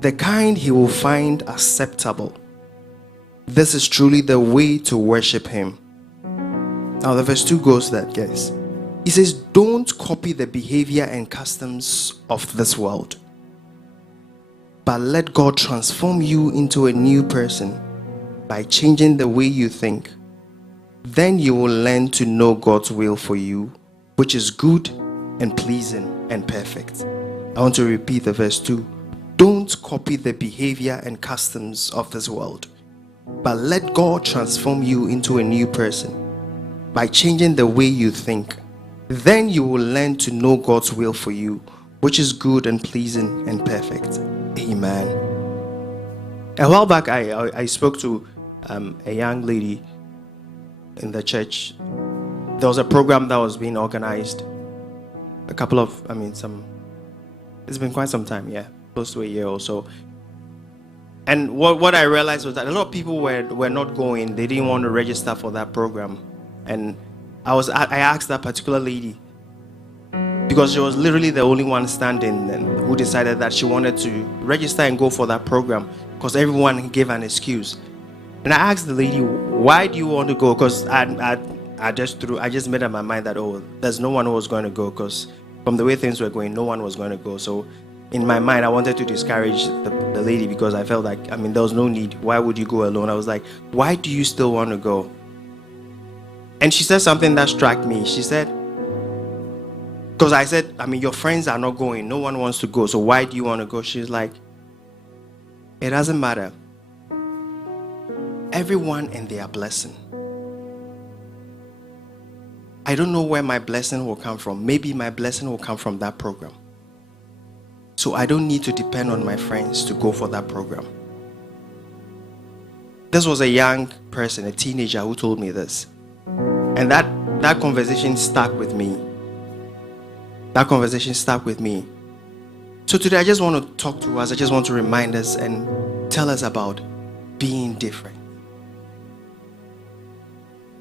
the kind He will find acceptable. This is truly the way to worship Him." Now the verse 2 goes that, guys. He says, "Don't copy the behavior and customs of this world, but let God transform you into a new person by changing the way you think. Then you will learn to know God's will for you, which is good and pleasing and perfect." I want to repeat the verse 2. Don't copy the behavior and customs of this world, but let God transform you into a new person by changing the way you think. Then you will learn to know God's will for you, which is good and pleasing and perfect. Amen. A while back, I spoke to a young lady in the church. There was a program that was being organized. It's been quite some time, close to a year or so. And what I realized was that a lot of people were not going. They didn't want to register for that program. And I asked that particular lady, because she was literally the only one standing, and who decided that she wanted to register and go for that program, because everyone gave an excuse. And I asked the lady, "Why do you want to go?" Because I just made up my mind that, there's no one who was going to go, because from the way things were going, no one was going to go. So in my mind, I wanted to discourage the lady, because I felt like, there was no need. Why would you go alone? I was like, "Why do you still want to go?" And she said something that struck me. She said, Because I said, your friends are not going. No one wants to go. So why do you want to go? She's like, it doesn't matter. Everyone and their blessing. I don't know where my blessing will come from. Maybe my blessing will come from that program. So I don't need to depend on my friends to go for that program. This was a young person, a teenager who told me this. And that conversation stuck with me. That conversation stuck with me. So today I just want to talk to us. I just want to remind us and tell us about being different.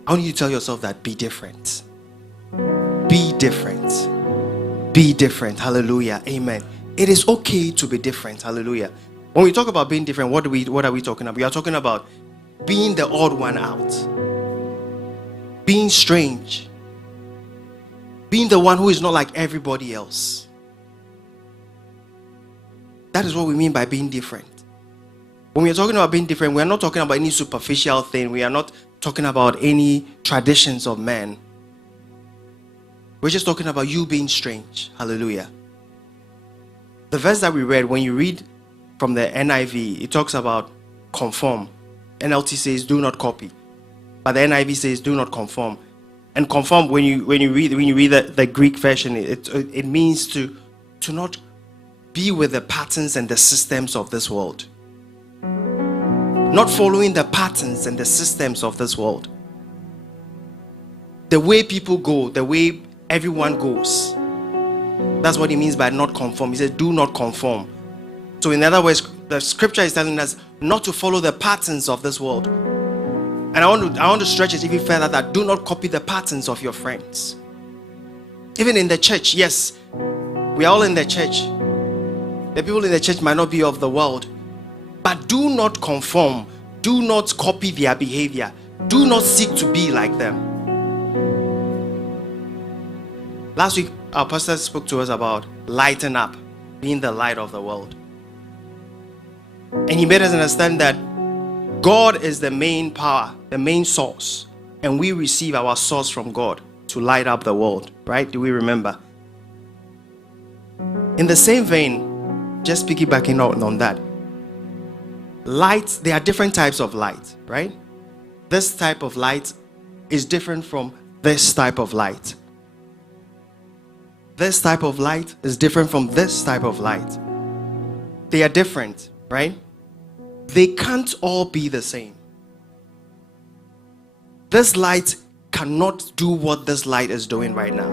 I want you to tell yourself that be different. Be different. Be different. Hallelujah. Amen. It is okay to be different. Hallelujah. When we talk about being different, what are we talking about? We are talking about being the odd one out. Being strange. Being the one who is not like everybody else. That is what we mean by being different. When we are talking about being different, we are not talking about any superficial thing. We are not talking about any traditions of man. We're just talking about you being strange. Hallelujah. The verse that we read, when you read from the NIV, it talks about conform. NLT says do not copy. But the NIV says do not conform. And conform, when you read the Greek version, it means to not be with the patterns and the systems of this world. Not following the patterns and the systems of this world. The way people go, the way everyone goes. That's what he means by not conform. He says do not conform. So in other words, the scripture is telling us not to follow the patterns of this world. And I want to stretch it even further, that do not copy the patterns of your friends. Even in the church, yes, we are all in the church. The people in the church might not be of the world, but do not conform. Do not copy their behavior. Do not seek to be like them. Last week, our pastor spoke to us about lighten up, being the light of the world. And he made us understand that God is the main power, the main source, and we receive our source from God to light up the world, right? Do we remember? In the same vein, just piggybacking on that, light, there are different types of light, right? This type of light is different from this type of light. This type of light is different from this type of light. They are different, right? They can't all be the same. This light cannot do what this light is doing right now.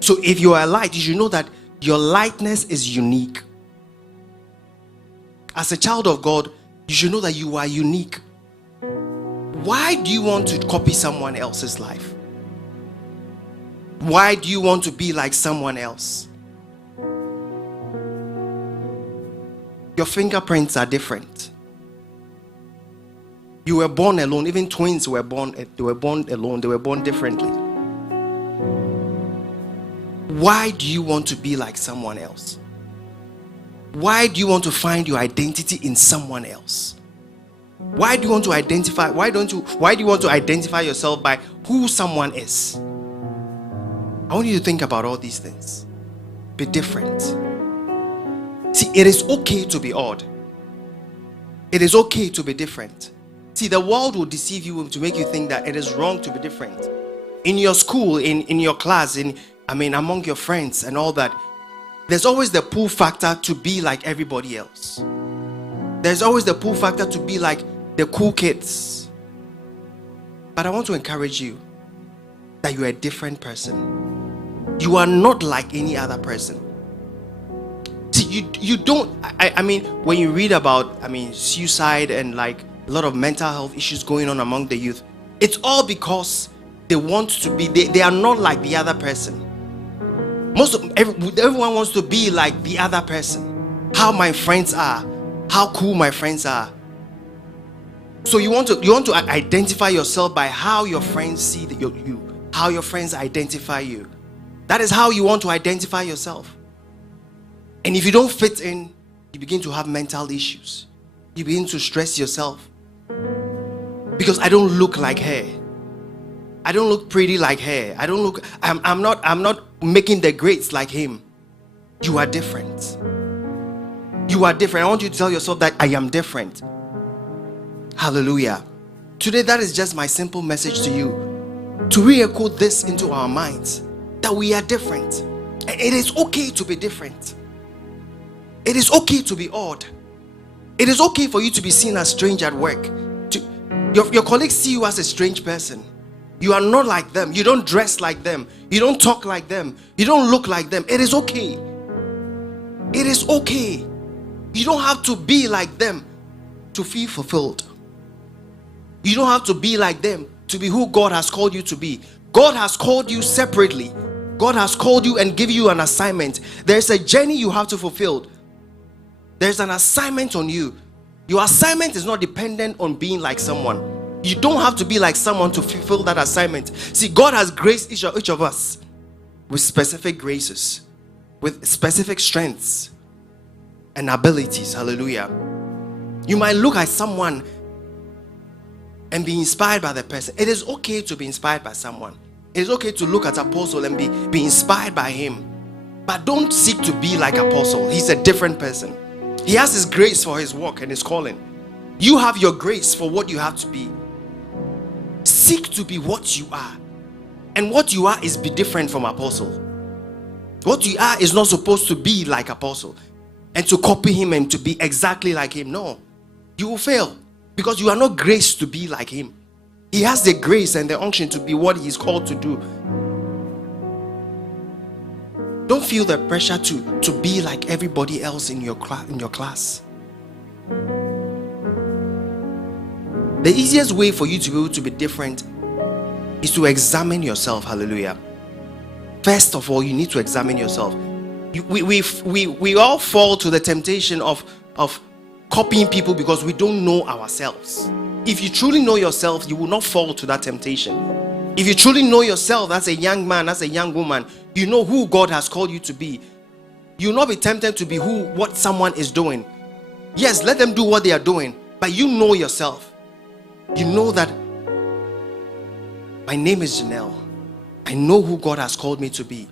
So if you are a light, you should know that your lightness is unique. As a child of God, you should know that you are unique. Why do you want to copy someone else's life? Why do you want to be like someone else? Your fingerprints are different. You were born alone. Even twins were born. They were born alone. They were born differently. Why do you want to be like someone else? Why do you want to find your identity in someone else? Why do you want to identify? Why do you want to identify yourself by who someone is? I want you to think about all these things. Be different. See, it is okay to be odd. It is okay to be different. See, the world will deceive you to make you think that it is wrong to be different. In your school, in your class, among your friends and all that, there's always the pull factor to be like everybody else. There's always the pull factor to be like the cool kids. But I want to encourage you that you are a different person. You are not like any other person. See, you don't, when you read about, suicide and like a lot of mental health issues going on among the youth, it's all because they want to be, they are not like the other person. Everyone wants to be like the other person. How my friends are, how cool my friends are. So you want to identify yourself by how your friends see you, how your friends identify you. That is how you want to identify yourself. And if you don't fit in, you begin to have mental issues. You begin to stress yourself. Because I don't look like her. I don't look pretty like her. I'm not making the grades like him. You are different. You are different. I want you to tell yourself that I am different. Hallelujah. Today, that is just my simple message to you. To re-echo this into our minds, that we are different. And it is okay to be different. It is okay to be odd. It is okay for you to be seen as strange at work. Your colleagues see you as a strange person. You are not like them. You don't dress like them. You don't talk like them. You don't look like them. It is okay. It is okay. You don't have to be like them to feel fulfilled. You don't have to be like them to be who God has called you to be. God has called you separately. God has called you and given you an assignment. There's a journey you have to fulfill. There's an assignment on you. Your assignment is not dependent on being like someone. You don't have to be like someone to fulfill that assignment. See, God has graced each of us with specific graces, with specific strengths and abilities. Hallelujah. You might look at someone and be inspired by the person. It is okay to be inspired by someone. It is okay to look at Apostle and be inspired by him. But don't seek to be like Apostle. He's a different person. He has his grace for his work and his calling. You have your grace for what you have to be. Seek to be what you are. And what you are is be different from Apostle. What you are is not supposed to be like Apostle and to copy him and to be exactly like him. No, you will fail because you are not graced to be like him. He has the grace and the unction to be what he's called to do. Don't feel the pressure to be like everybody else in your class. The easiest way for you to be able to be different is to examine yourself. Hallelujah. First of all, you need to examine yourself. We all fall to the temptation of copying people because we don't know ourselves. If you truly know yourself, you will not fall to that temptation. If you truly know yourself as a young man, as a young woman, you know who God has called you to be. You will not be tempted to be what someone is doing. Yes, let them do what they are doing, but you know yourself. You know that my name is Janelle. I know who God has called me to be.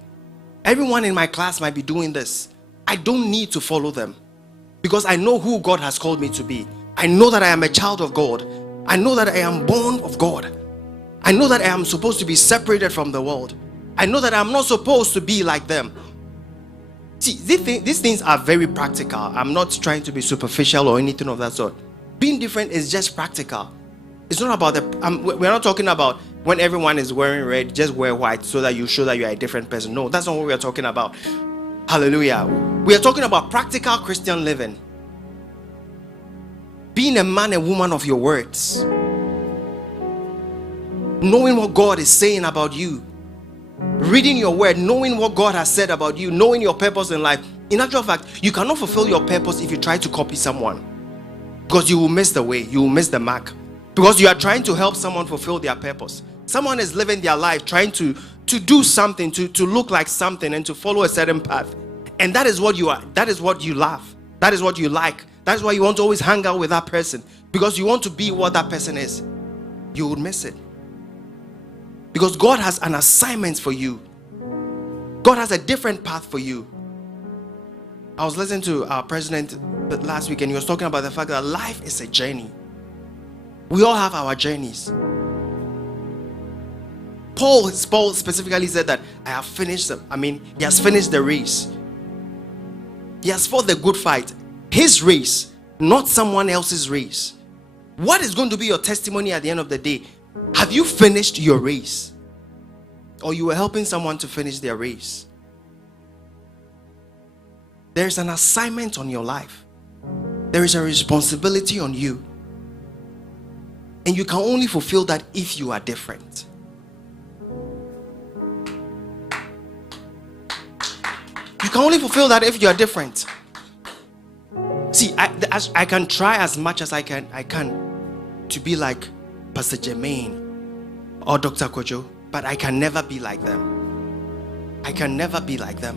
Everyone in my class might be doing this. I don't need to follow them because I know who God has called me to be. I know that I am a child of God. I know that I am born of God. I know that I am supposed to be separated from the world. I know that I'm not supposed to be like them. See, these things are very practical. I'm not trying to be superficial or anything of that sort. Being different is just practical. It's not about we're not talking about when everyone is wearing red, just wear white so that you show that you are a different person. No, that's not what we are talking about. Hallelujah. We are talking about practical Christian living. Being a man and woman of your words. Knowing what God is saying about you. Reading your word, knowing what God has said about you, knowing your purpose in life. In actual fact, you cannot fulfill your purpose if you try to copy someone. Because you will miss the way, you will miss the mark. Because you are trying to help someone fulfill their purpose. Someone is living their life trying to do something, to look like something and to follow a certain path. And that is what you are. That is what you love. That is what you like. That is why you want to always hang out with that person. Because you want to be what that person is. You would miss it. Because God has an assignment for you. God has a different path for you. I was listening to our president last week and he was talking about the fact that life is a journey. We all have our journeys. Paul specifically said that he has finished the race. He has fought the good fight. His race, not someone else's race. What is going to be your testimony at the end of the day? Have you finished your race? Or you were helping someone to finish their race? There is an assignment on your life. There is a responsibility on you. And you can only fulfill that if you are different. You can only fulfill that if you are different. See, I can try as much as I can to be like Pastor Jermaine or Dr. Kojo, but I can never be like them. I can never be like them.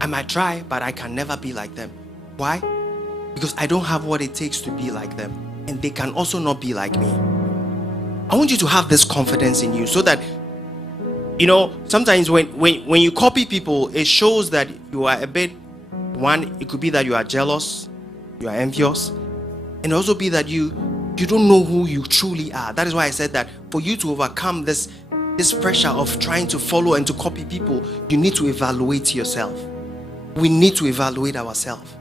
I might try, but I can never be like them. Why? Because I don't have what it takes to be like them. And they can also not be like me. I want you to have this confidence in you so that, you know, sometimes when you copy people, it shows that you are a bit, one, it could be that you are jealous, you are envious, and also be that you don't know who you truly are. That is why I said that for you to overcome this pressure of trying to follow and to copy people, you need to evaluate yourself. We need to evaluate ourselves.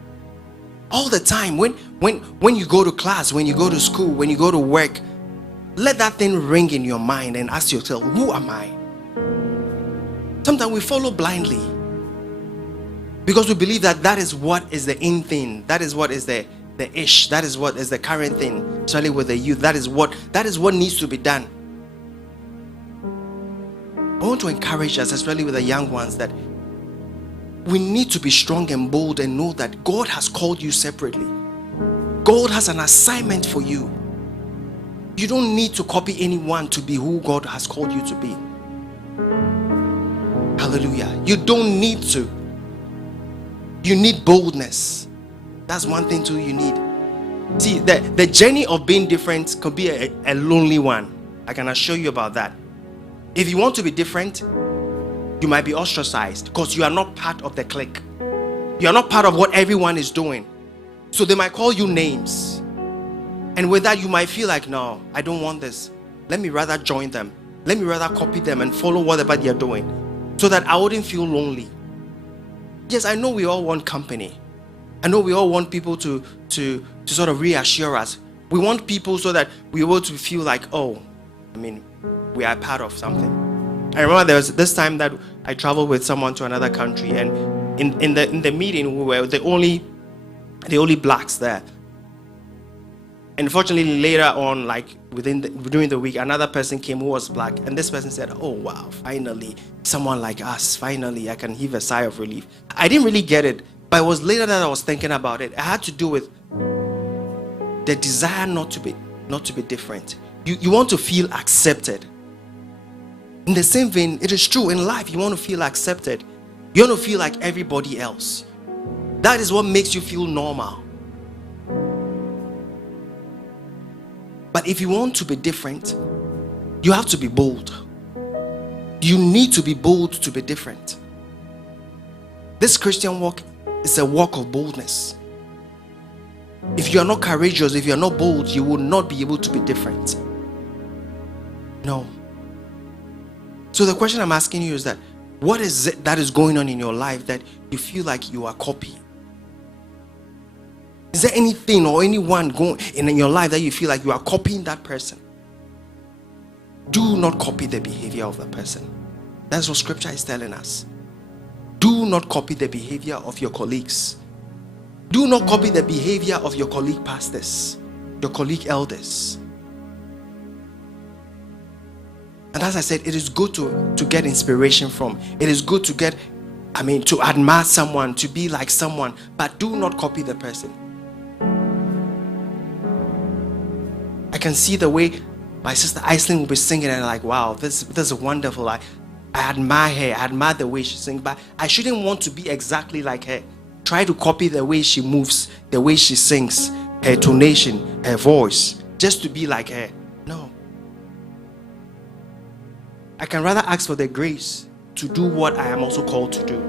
All the time, when you go to class, when you go to school, when you go to work, let that thing ring in your mind and ask yourself, who am I? Sometimes we follow blindly because we believe that is what is the in thing, that is what is the ish, that is what is the current thing, especially with the youth. That is what needs to be done. I want to encourage us, especially with the young ones, that we need to be strong and bold and know that God has called you separately. God has an assignment for you. You don't need to copy anyone to be who God has called you to be. Hallelujah. You don't need to. You need boldness. That's one thing too you need. See, the journey of being different could be a lonely one. I can assure you about that. If you want to be different, you might be ostracized because you are not part of the clique. You are not part of what everyone is doing. So they might call you names. And with that, you might feel like, no, I don't want this. Let me rather join them. Let me rather copy them and follow whatever they are doing so that I wouldn't feel lonely. Yes, I know we all want company. I know we all want people to sort of reassure us. We want people so that we're able to feel like, oh, I mean, we are part of something. I remember there was this time that I traveled with someone to another country, and in the meeting we were the only blacks there. And unfortunately, later on, like during the week, another person came who was black, and this person said, "Oh wow, finally someone like us. Finally, I can heave a sigh of relief." I didn't really get it, but it was later that I was thinking about it. It had to do with the desire not to be different. You want to feel accepted. In the same vein, it is true in life. You want to feel accepted. You want to feel like everybody else. That is what makes you feel normal. But if you want to be different, you have to be bold. You need to be bold to be different. This Christian walk is a walk of boldness. If you are not courageous, if you are not bold, you will not be able to be different. No. So the question I'm asking you is that, what is it that is going on in your life that you feel like you are copying? Is there anything or anyone going in your life that you feel like you are copying that person? Do not copy the behavior of the person. That's what scripture is telling us. Do not copy the behavior of your colleagues. Do not copy the behavior of your colleague pastors, your colleague elders. And as I said, it is good to get inspiration from. It is good to to admire someone, to be like someone, but do not copy the person. I can see the way my sister Iceland will be singing, and like, wow, this is wonderful. I admire her. I admire the way she sings, but I shouldn't want to be exactly like her. Try to copy the way she moves, the way she sings, her tonation, her voice, just to be like her. No. I can rather ask for the grace to do what I am also called to do.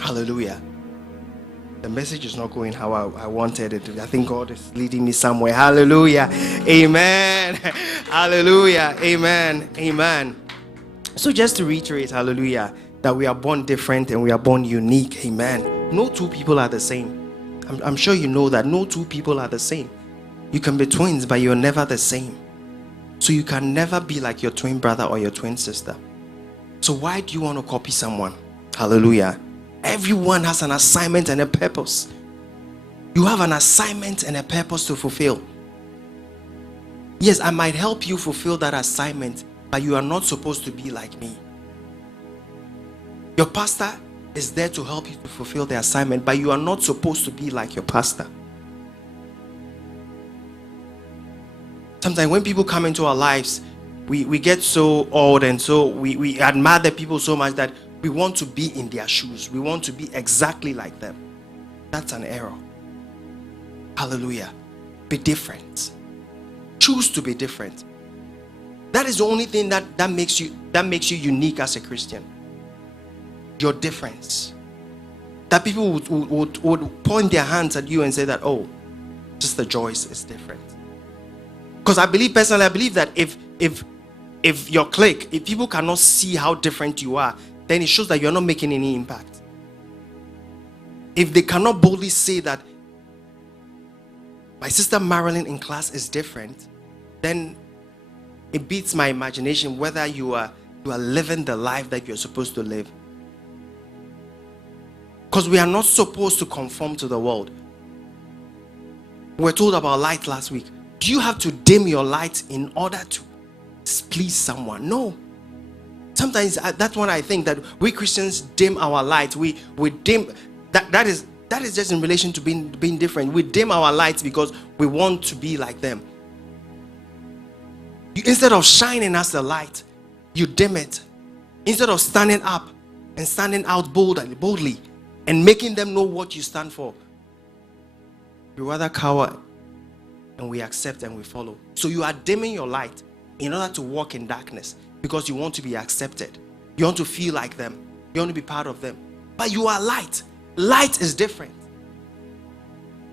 Hallelujah. The message is not going how I wanted it to. I think God is leading me somewhere. Hallelujah. Amen. Hallelujah. Amen. Amen. So just to reiterate, hallelujah, that we are born different and we are born unique. Amen. No two people are the same. I'm sure you know that no two people are the same. You can be twins, but you're never the same. So you can never be like your twin brother or your twin sister. So why do you want to copy someone? Hallelujah. Everyone has an assignment and a purpose. You have an assignment and a purpose to fulfill. Yes, I might help you fulfill that assignment, but you are not supposed to be like me. Your pastor is there to help you to fulfill the assignment, but you are not supposed to be like your pastor. Sometimes when people come into our lives, we get so old, and so we admire the people so much that we want to be in their shoes. We want to be exactly like them. That's an error. Hallelujah. Be different. choose to be different. That is the only thing that makes you unique as a Christian. Your difference. That people would point their hands at you and say that, oh, Sister Joyce is different. Because I believe that if your clique, if people cannot see how different you are, then it shows that you're not making any impact. If they cannot boldly say that my sister Marilyn in class is different, then it beats my imagination whether you are living the life that you're supposed to live. Because we are not supposed to conform to the world. We're told about light last week. Do you have to dim your light in order to please someone? No. Sometimes that's when I think that we Christians dim our light. We dim that is just in relation to being different. We dim our lights because we want to be like them. Instead of shining as the light, you dim it. Instead of standing up and standing out boldly and making them know what you stand for, you rather cower and we accept and we follow. So you are dimming your light in order to walk in darkness because you want to be accepted. You want to feel like them. You want to be part of them. But you are light. Light is different.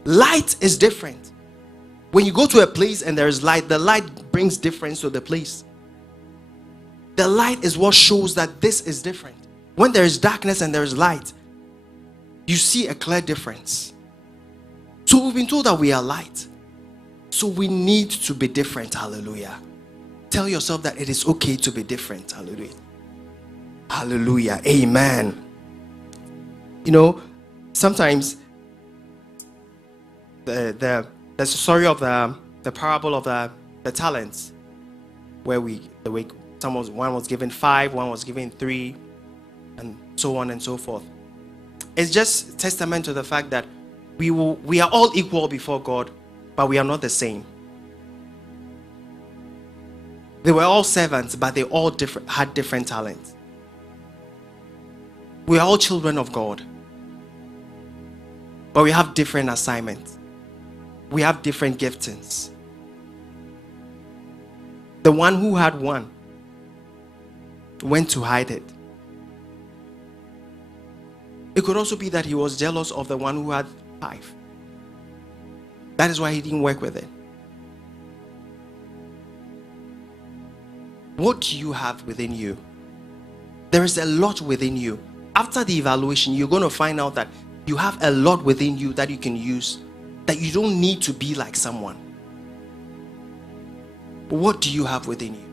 Light is different. When you go to a place and there is light, the light brings difference to the place. The light is what shows that this is different. When there is darkness and there is light, you see a clear difference. So we've been told that we are light. So we need to be different. Hallelujah. Tell yourself that it is okay to be different. Hallelujah. Hallelujah. Amen. You know, sometimes the story of the parable of the talents, where one was given 5, one was given 3, and so on and so forth. It's just testament to the fact that we are all equal before God, but we are not the same. They were all servants, but they all had different talents. We are all children of God, but we have different assignments. We have different giftings. The one who had 1 went to hide it. It could also be that he was jealous of the one who had 5. That is why he didn't work with it. What do you have within you? There is a lot within you. After the evaluation, you're going to find out that you have a lot within you that you can use, that you don't need to be like someone. What do you have within you?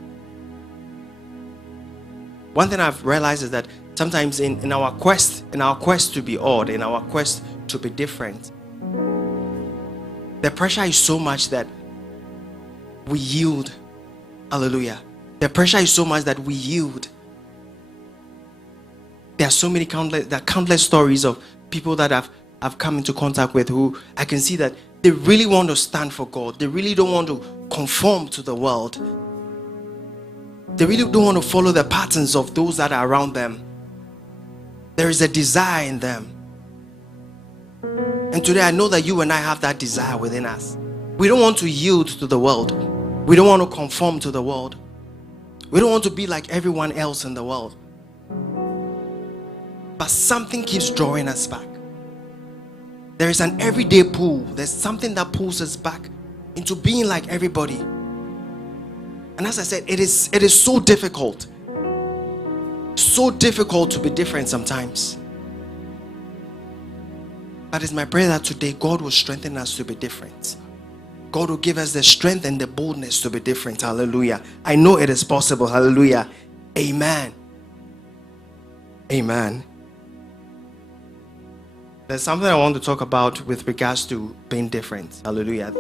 One thing I've realized is that sometimes in our quest to be odd, in our quest to be different, the pressure is so much that we yield. Hallelujah. The pressure is so much that we yield. There are countless stories of people that I've come into contact with who I can see that they really want to stand for God. They really don't want to conform to the world. They really don't want to follow the patterns of those that are around them. There is a desire in them. And today I know that you and I have that desire within us. We don't want to yield to the world. We don't want to conform to the world. We don't want to be like everyone else in the world. But something keeps drawing us back. There is an everyday pull. There's something that pulls us back into being like everybody. And as I said, it is so difficult. So difficult to be different sometimes. But it's my prayer that today God will strengthen us to be different. God will give us the strength and the boldness to be different. Hallelujah. I know it is possible. Hallelujah. Amen. Amen. There's something I want to talk about with regards to being different. Hallelujah.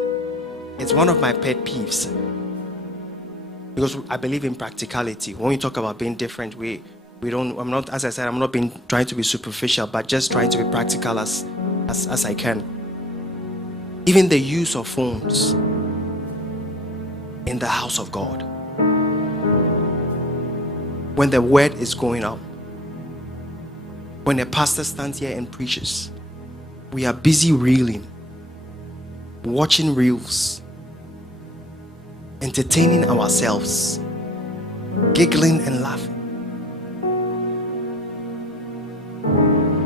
It's one of my pet peeves. Because I believe in practicality. When we talk about being different, I'm not trying to be superficial, but just trying to be practical as I can. Even the use of phones in the house of God. When the word is going out. When a pastor stands here and preaches, we are busy reeling, watching reels, entertaining ourselves, giggling and laughing.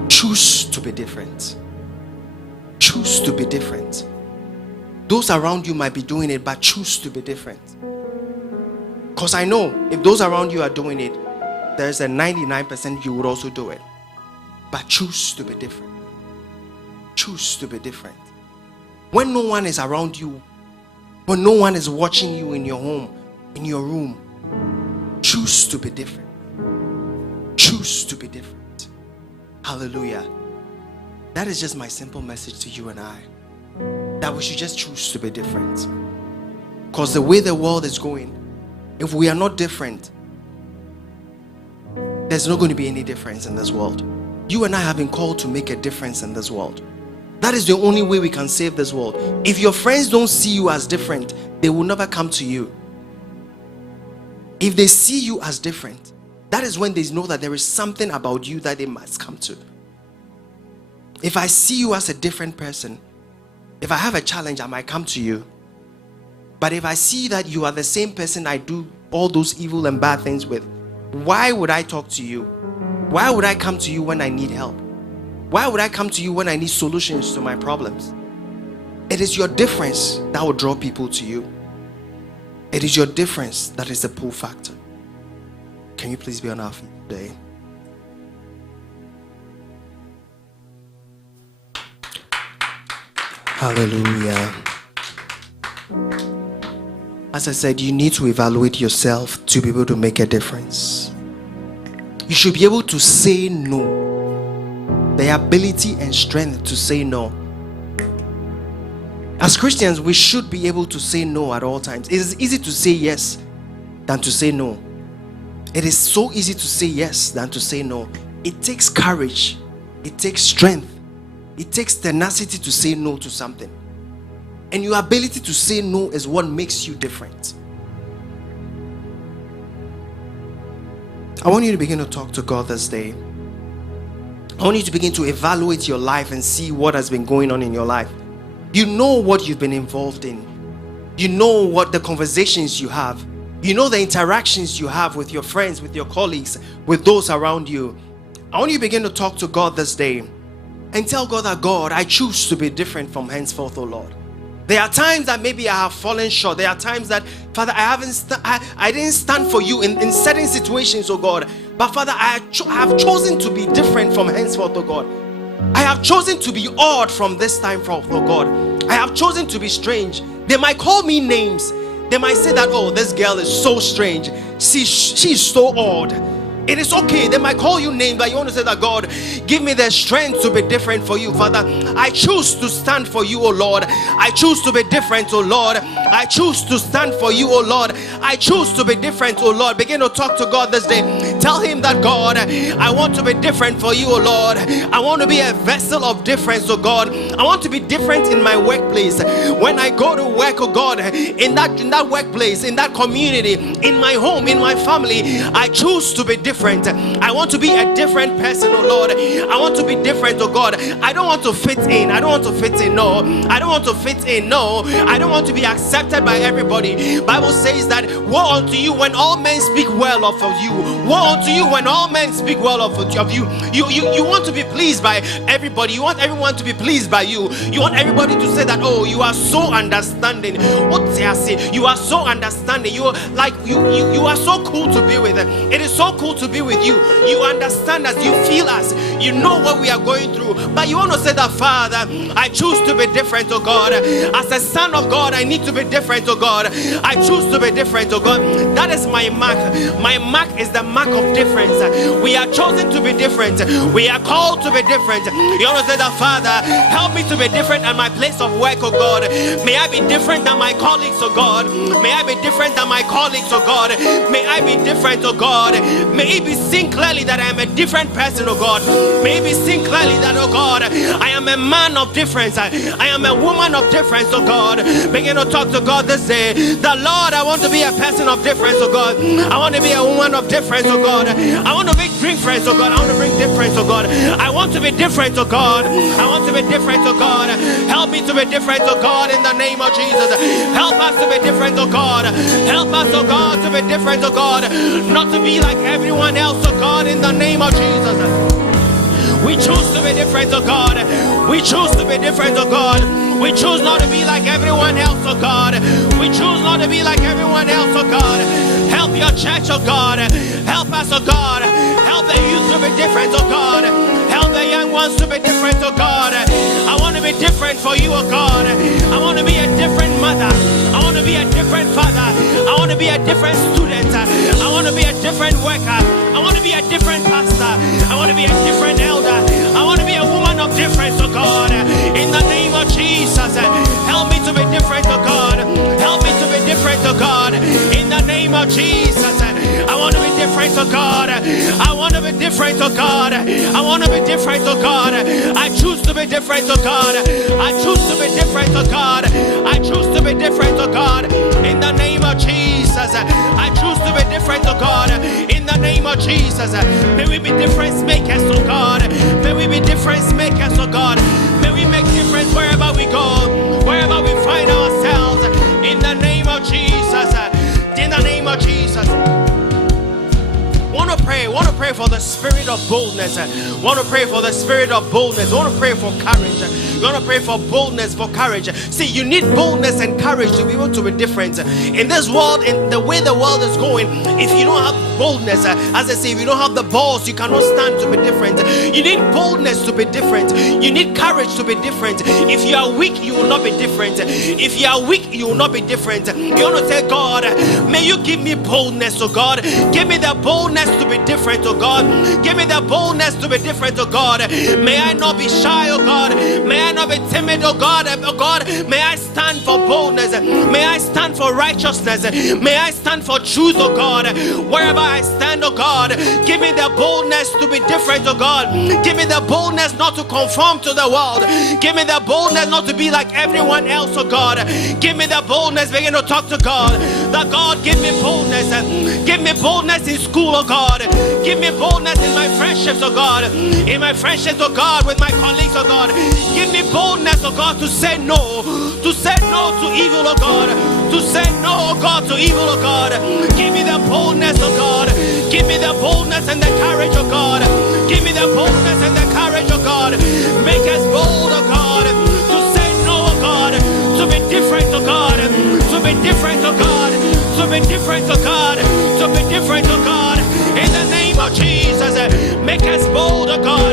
Choose to be different. Choose to be different. Those around you might be doing it, but choose to be different. Because I know if those around you are doing it, there's a 99% you would also do it. But choose to be different. Choose to be different. When no one is around you, when no one is watching you in your home, in your room, choose to be different. Choose to be different. Hallelujah. That is just my simple message to you and I. That we should just choose to be different. Because the way the world is going, if we are not different, there's not going to be any difference in this world. You and I have been called to make a difference in this world. That is the only way we can save this world. If your friends don't see you as different, they will never come to you. If they see you as different, that is when they know that there is something about you that they must come to. If I see you as a different person, if I have a challenge, I might come to you. But if I see that you are the same person I do all those evil and bad things with, why would I talk to you? Why would I come to you when I need help? Why would I come to you when I need solutions to my problems? It is your difference that will draw people to you. It is your difference that is the pull factor. Can you please be on our feet today? Hallelujah. As I said, you need to evaluate yourself to be able to make a difference. You should be able to say no. The ability and strength to say no. As Christians, we should be able to say no at all times. It is easy to say yes than to say no. It is so easy to say yes than to say no. It takes courage. It takes strength. It takes tenacity to say no to something. And your ability to say no is what makes you different. I want you to begin to talk to God this day. I want you to begin to evaluate your life and see what has been going on in your life. You know what you've been involved in. You know what the conversations you have. You know the interactions you have with your friends, with your colleagues, with those around you. I want you to begin to talk to God this day and tell God that, God, I choose to be different from henceforth, oh Lord. There are times that maybe I have fallen short. There are times that, Father, I didn't stand for you in certain situations, oh God. But Father, I have chosen to be different from henceforth, oh God. I have chosen to be odd from this time forth, oh God. I have chosen to be strange. They might call me names. They might say that, oh, this girl is so strange. She's so odd. It is okay. They might call you names, but you want to say that, God, give me the strength to be different for you, Father. I choose to stand for you, oh Lord. I choose to be different, oh Lord. I choose to stand for you, oh Lord. I choose to be different, oh Lord. Begin to talk to God this day. Tell him that, God, I want to be different for you, oh Lord. I want to be a vessel of difference, oh God. I want to be different in my workplace. When I go to work, oh God, in that workplace, in that community, in my home, in my family, I choose to be different. I want to be a different person, oh Lord. I want to be different, oh God. I don't want to fit in. I don't want to fit in, no. I don't want to fit in, no. I don't want to be accepted by everybody. Bible says that, woe unto you when all men speak well of you. Woe unto you when all men speak well of you. You want to be pleased by everybody. You want everyone to be pleased by you. You want everybody to say that, oh, you are so understanding. What did I say? You are so understanding. You are so cool to be with. It is so cool to be with you. You understand us, you feel us, you know what we are going through. But you want to say that, Father, I choose to be different, oh God. As a son of God, I need to be different, oh God. I choose to be different, oh God. That is my mark. My mark is the mark of difference. We are chosen to be different. We are called to be different. You want to say that, Father, help me to be different at my place of work, oh God. May I be different than my colleagues, oh God. May I be different than my colleagues, oh God. May I be different, oh God. May it be seen clearly that I am a different person, oh God. May it be seen clearly that, oh God, I am a man of difference. I am a woman of difference, oh God. Begin to talk to God this day. The Lord, I want to be a person of difference, oh God. I want to be a woman of difference, oh God. I want to make difference, oh God. I want to bring difference, oh God. I want to be different, oh God. I want to be different, oh God. Help me to be different, oh God, in the name of Jesus. Help us to be different, oh God. Help us, oh God, to be different, oh God. Not to be like everyone else, oh God, in the name of Jesus. We choose to be different, oh God. We choose to be different, oh God. We choose not to be like everyone else, oh God. We choose not to be like everyone else, oh God. Help your church, oh God. Help us, oh God. Help the youth to be different, oh God. Help the young ones to be different, oh God. I want to be different for you, oh God. I want to be a different mother. I want to be a different father. I want to be a different student. I want to be a different worker. I want to be a different pastor. I want to be a different elder. I want to be a woman of difference, oh God. In the name of Jesus, help me to be different, oh God. Help me to be different, oh God. In the name of Jesus, I want to be different, oh God. I want to be different, oh God. I want to be different, oh God. I choose to be different, oh God. I choose to be different, oh God. I choose to be different, oh God. In the name of Jesus, I choose to be different, oh God. In the name of Jesus, may we be difference makers, oh God. May we be difference makers, oh God. May we make difference wherever we go, wherever we find ourselves. In the name of Jesus, in the name of Jesus. Want to pray for the spirit of boldness. Want to pray for the spirit of boldness. Want to pray for courage. You want to pray for boldness, for courage. See, you need boldness and courage to be able to be different in this world. In the way the world is going, if you don't have boldness, as I say, if you don't have the balls, you cannot stand to be different. You need boldness to be different. You need courage to be different. If you are weak, you will not be different. If you are weak, you will not be different. You want to say, God, may you give me boldness, oh God. Give me the boldness to be different, oh God. Give me the boldness to be different, oh God. May I not be shy, oh God. May I not be timid, oh God. Oh God, may I stand for boldness. May I stand for righteousness. May I stand for truth, oh God. Wherever I stand, oh God, give me the boldness to be different, oh God. Give me the boldness not to conform to the world. Give me the boldness not to be like everyone else, oh God. Give me the boldness, begin to talk to God. That God, give me boldness. Give me boldness in school, oh God. Give me boldness in my friendships, oh God. In my friendships, oh God, with my colleagues, oh God. Give me boldness, oh God, to say no. To say no to evil, oh God. To say no, oh God, to evil, oh God. Give me the boldness, oh God. Give me the boldness and the courage, oh God. Give me the boldness and the courage, oh God. Make us bold, oh God. To say no, oh God. To be different, oh God. To be different, oh God. To be different, oh God. To be different, oh God. In the name of Jesus, make us bold, oh God.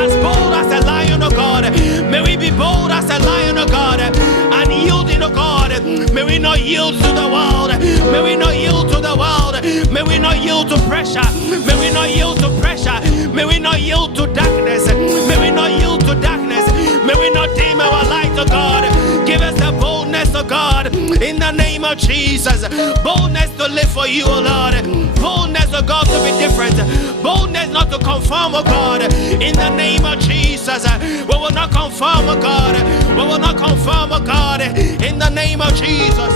As bold as a lion, oh God. May we be bold as a lion, oh God. And yielding, oh God. May we not yield to the world. May we not yield to the world. May we not yield to pressure. May we not yield to pressure. May we not yield to darkness. May we not yield to darkness. May we not dim our light, oh God. Give us the boldness, oh God. In the name of Jesus. Boldness to live for you, oh Lord. Boldness, oh God, to be different. Boldness not to conform, oh God. In the name of Jesus. We will not conform, oh God. We will not conform, oh God. In the name of Jesus.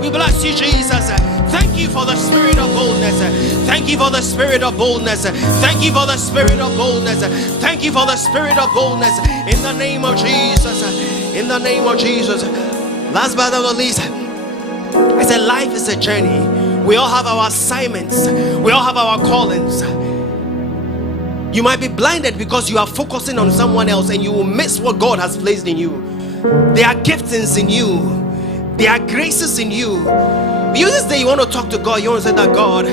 We bless you, Jesus. Thank you for the spirit of boldness. Thank you for the spirit of boldness. Thank you for the spirit of boldness. Thank you for the spirit of boldness. In the name of Jesus. In the name of Jesus. Last but not least, I said life is a journey. We all have our assignments. We all have our callings. You might be blinded because you are focusing on someone else and you will miss what God has placed in you. There are giftings in you. There are graces in you. You this day you want to talk to God. You want to say that, God,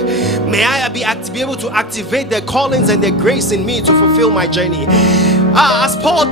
may I be able to activate the callings and the grace in me to fulfill my journey. As Paul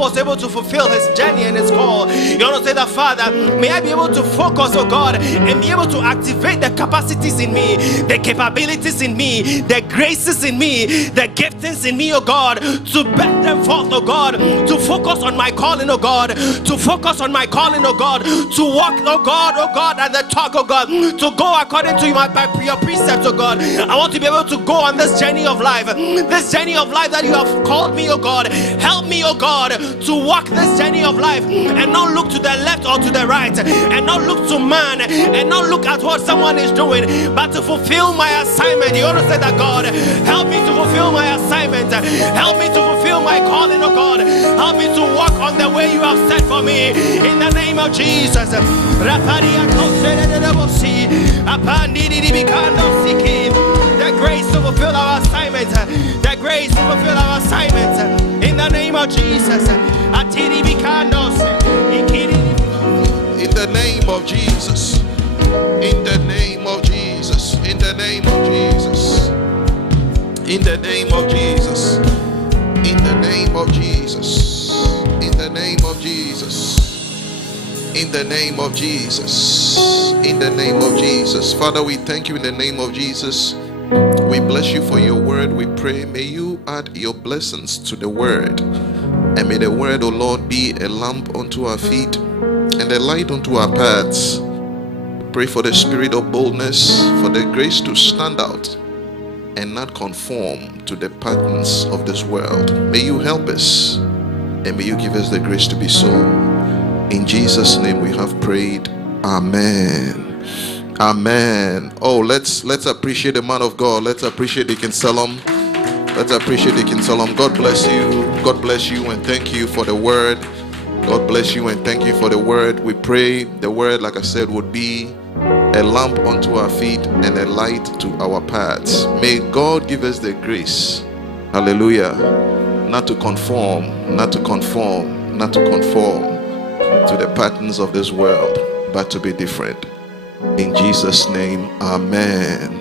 was able to fulfill his journey and his call. You want to say that, Father, may I be able to focus, oh God, and be able to activate the capacities in me, the capabilities in me, the graces in me, the giftings in me, oh God, to bend them forth, oh God, to focus on my calling, oh God, to focus on my calling, oh God, to walk, oh God, and the talk, oh God, to go according to your precepts, oh God. I want to be able to go on this journey of life that you have called me, oh God. Help me, oh God, to walk this journey of life and not look to the left or to the right, and not look to man, and not look at what someone is doing, but to fulfill my assignment. You want to say that, God, help me to fulfill my assignment. Help me to fulfill my calling, oh God. Help help me to walk on the way you have set for me. In the name of Jesus. The grace to fulfill our assignment. The grace to fulfill our assignment. In the name of Jesus. In the name of Jesus. In the name of Jesus. In the name of Jesus. In the name of Jesus. In the name of Jesus. In the name of Jesus. In the name of Jesus. In the name of Jesus. Father, we thank you in the name of Jesus. We bless you for your word. We pray, may you add your blessings to the word. And may the word, O Lord, be a lamp unto our feet and a light unto our paths. Pray for the spirit of boldness, for the grace to stand out and not conform to the patterns of this world. May you help us and may you give us the grace to be so. In Jesus' name we have prayed. Amen. Amen. Oh, let's appreciate the man of God. Let's appreciate Deacon Selorm. Let's appreciate Deacon Selorm. God bless you. God bless you and thank you for the word. God bless you and thank you for the word. We pray the word, like I said, would be a lamp unto our feet and a light to our paths. May God give us the grace, hallelujah, not to conform to the patterns of this world, but to be different. In Jesus' name, amen.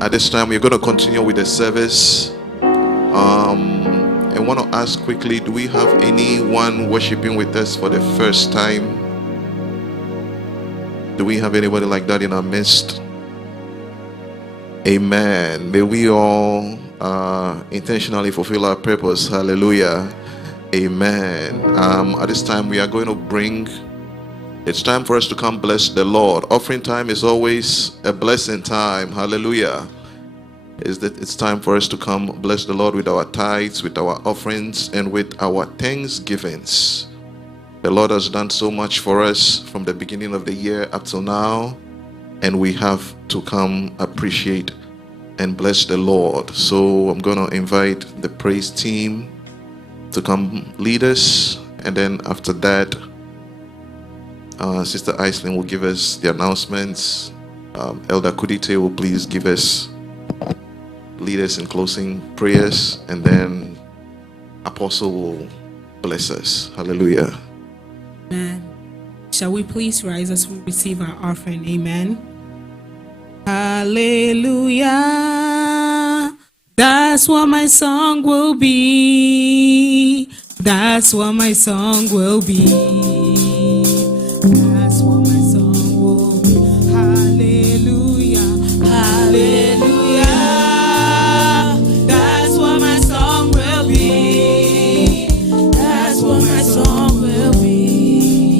At this time, we're going to continue with the service. I want to ask quickly, do we have anyone worshiping with us for the first time? Do we have anybody like that in our midst? Amen. May we all intentionally fulfill our purpose. Hallelujah. Amen. At this time, we are going to bring... It's time for us to come bless the Lord. Offering time is always a blessing time. Hallelujah. It's time for us to come bless the Lord with our tithes, with our offerings, and with our thanksgivings. The Lord has done so much for us from the beginning of the year up till now, and we have to come appreciate and bless the Lord. So I'm going to invite the praise team to come lead us, and then after that, Sister Iceland will give us the announcements. Elder Kudite will please lead us in closing prayers, and then Apostle will bless us. Hallelujah. Amen. Shall we please rise as we receive our offering? Amen. Hallelujah. That's what my song will be. That's what my song will be. That's what my song will be. Hallelujah. Hallelujah. That's what my song will be. That's what my song will be.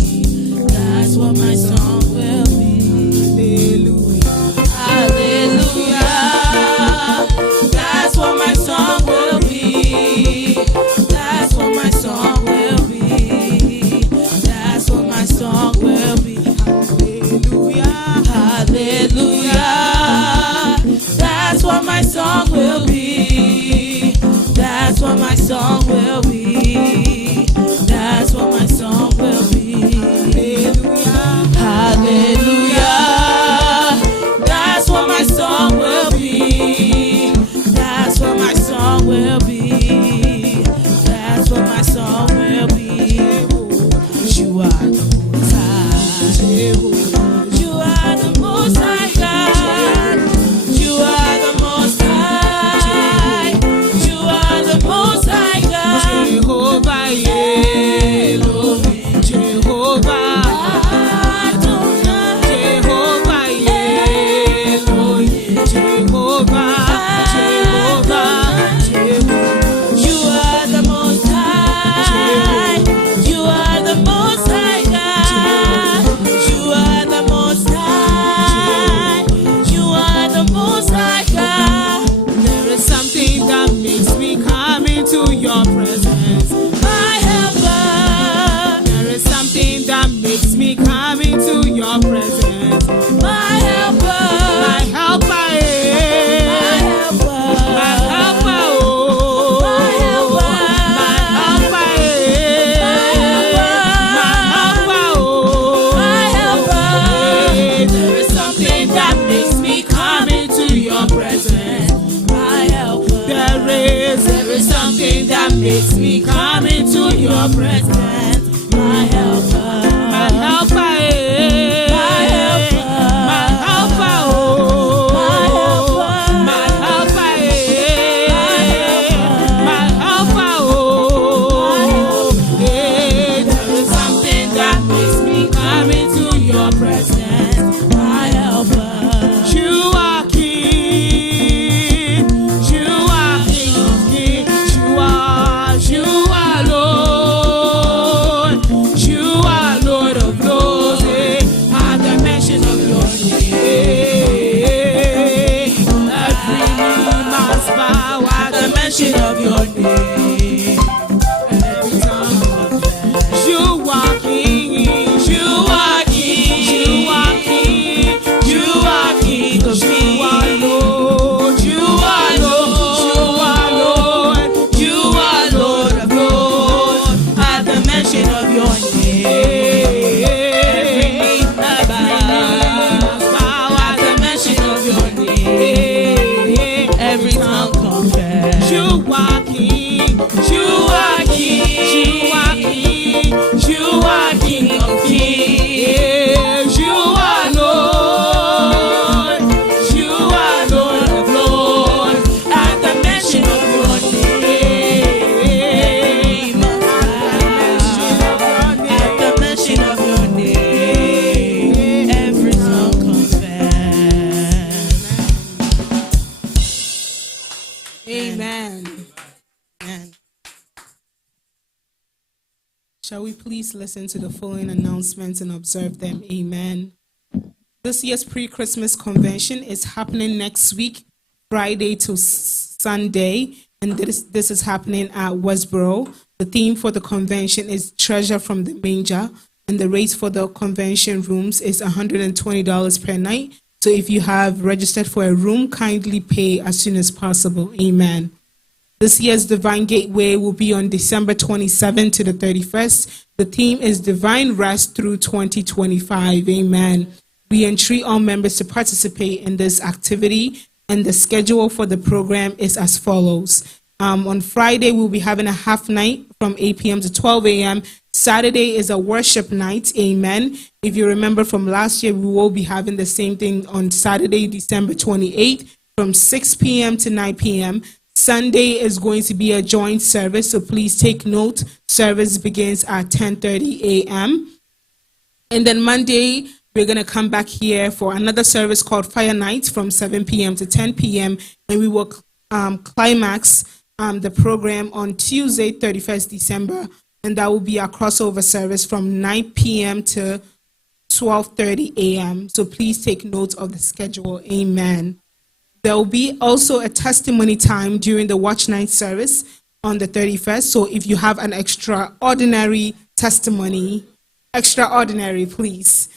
That's what my song will be. Hallelujah. Hallelujah. That's what my song will be. That's what my song will be. makes me come into your presence, my helper. My helper, eh. My helper. My helper, oh. My helper. My helper, eh. My helper, oh. Eh, There is something that makes me come into your presence, my helper. You are King. You are King of Kings. You are Lord. You are Lord of Lords. Eh. At the mention of your name, every knee must bow. At the mention of your name, every tongue confess. You are King. You are King. You are King. You are King of Kings. You are Lord. You are Lord. You are Lord. You are Lord of Lords. At the mention of your name, every knee must bow. At the mention of your name, every tongue confess. You are King. You are King. You are King. You are King of Kings. You are Lord. You are Lord of Lords. At the mention of your name, at the mention of your name, every tongue confess. Amen. Amen. Shall we please listen to the following announcements and observe them? Amen. This year's pre-Christmas convention is happening next week, Friday to Sunday, and this is happening at Westboro. The theme for the convention is Treasure from the Manger, and the rates for the convention rooms is $120 per night. So if you have registered for a room, kindly pay as soon as possible. Amen. This year's Divine Gateway will be on December 27th to the 31st. The theme is Divine Rest through 2025. Amen. We entreat all members to participate in this activity, and the schedule for the program is as follows. On Friday, we'll be having a half night from 8 p.m. to 12 a.m. Saturday is a worship night. Amen. If you remember from last year, we will be having the same thing on Saturday, December 28th from 6 p.m. to 9 p.m. Sunday is going to be a joint service, so please take note. Service begins at 10:30 a.m. And then Monday, we're going to come back here for another service called Fire Night from 7 p.m. to 10 p.m. And we will climax the program on Tuesday, 31st December. And that will be our crossover service from 9 p.m. to 12:30 a.m. So please take note of the schedule. Amen. There will be also a testimony time during the watch night service on the 31st. So if you have an extraordinary testimony, please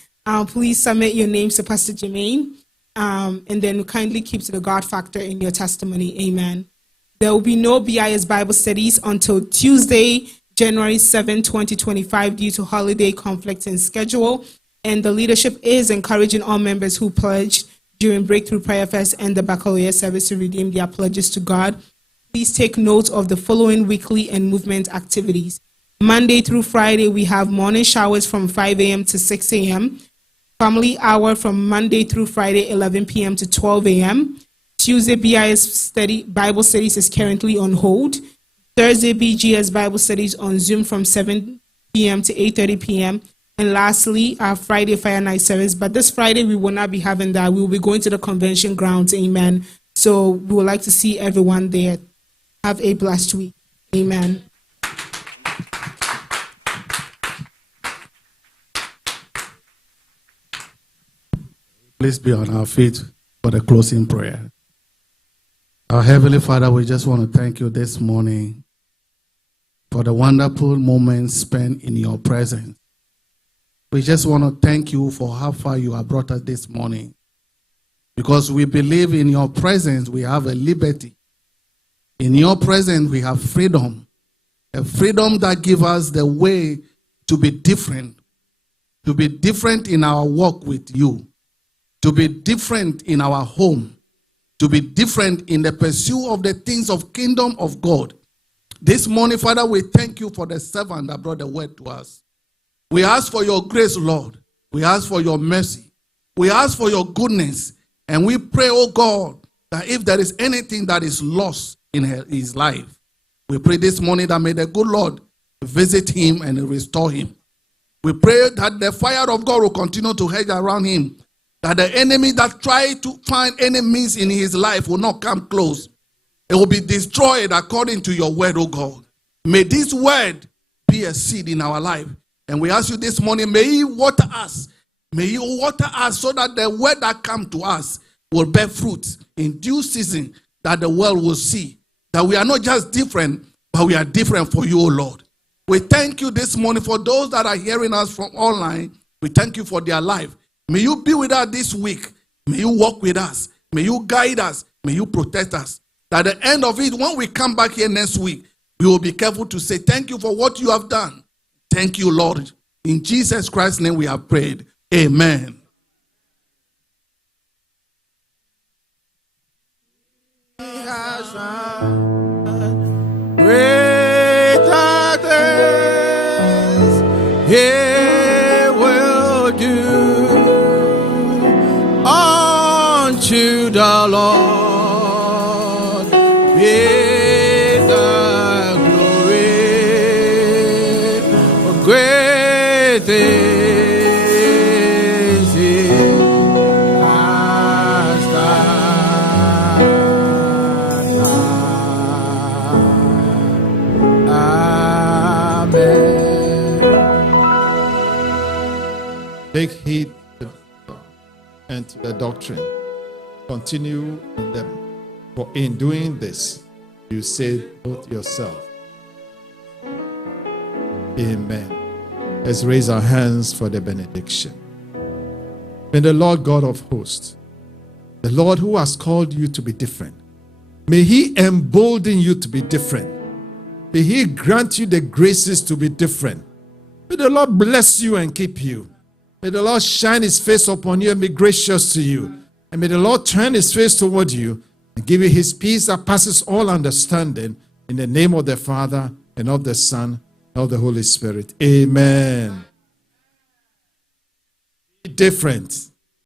submit your names to Pastor Jermaine, and then kindly keep to the God factor in your testimony. Amen. There will be no BIS Bible studies until Tuesday, January 7, 2025, due to holiday conflicts in schedule. And the leadership is encouraging all members who pledged during Breakthrough Prayer Fest and the Baccalaureate service to redeem their pledges to God. Please take note of the following weekly and movement activities. Monday through Friday, we have morning showers from 5 a.m. to 6 a.m. Family hour from Monday through Friday, 11 p.m. to 12 a.m. Tuesday, BIS Bible studies is currently on hold. Thursday, BGS Bible studies on Zoom from 7 p.m. to 8:30 p.m. And lastly, our Friday Fire Night service. But this Friday, we will not be having that. We will be going to the convention grounds. Amen. So we would like to see everyone there. Have a blessed week. Amen. Please be on our feet for the closing prayer. Our Heavenly Father, we just want to thank you this morning for the wonderful moments spent in your presence. We just want to thank you for how far you have brought us this morning. Because we believe in your presence we have a liberty. In your presence we have freedom. A freedom that gives us the way to be different. To be different in our walk with you. To be different in our home. To be different in the pursuit of the things of kingdom of God. This morning, Father, we thank you for the servant that brought the word to us. We ask for your grace, Lord. We ask for your mercy. We ask for your goodness. And we pray, oh God, that if there is anything that is lost in his life, we pray this morning that may the good Lord visit him and restore him. We pray that the fire of God will continue to hedge around him, that the enemy that tried to find any means in his life will not come close. It will be destroyed according to your word, O God. May this word be a seed in our life. And we ask you this morning, may you water us. May you water us so that the word that comes to us will bear fruit in due season, that the world will see that we are not just different, but we are different for you, O Lord. We thank you this morning for those that are hearing us from online. We thank you for their life. May you be with us this week. May you walk with us. May you guide us. May you protect us. At the end of it, when we come back here next week, we will be careful to say thank you for what you have done. Thank you, Lord. In Jesus Christ's name we have prayed. Amen. He has done greater things he will do unto the Lord be the glory. Great things he has done. Amen. Take heed and to the doctrine. Continue in them. For in doing this, you save both yourself. Amen. Let's raise our hands for the benediction. May the Lord God of hosts, the Lord who has called you to be different, may he embolden you to be different. May he grant you the graces to be different. May the Lord bless you and keep you. May the Lord shine his face upon you and be gracious to you. And may the Lord turn his face toward you and give you his peace that passes all understanding, in the name of the Father and of the Son and of the Holy Spirit. Amen. Be different.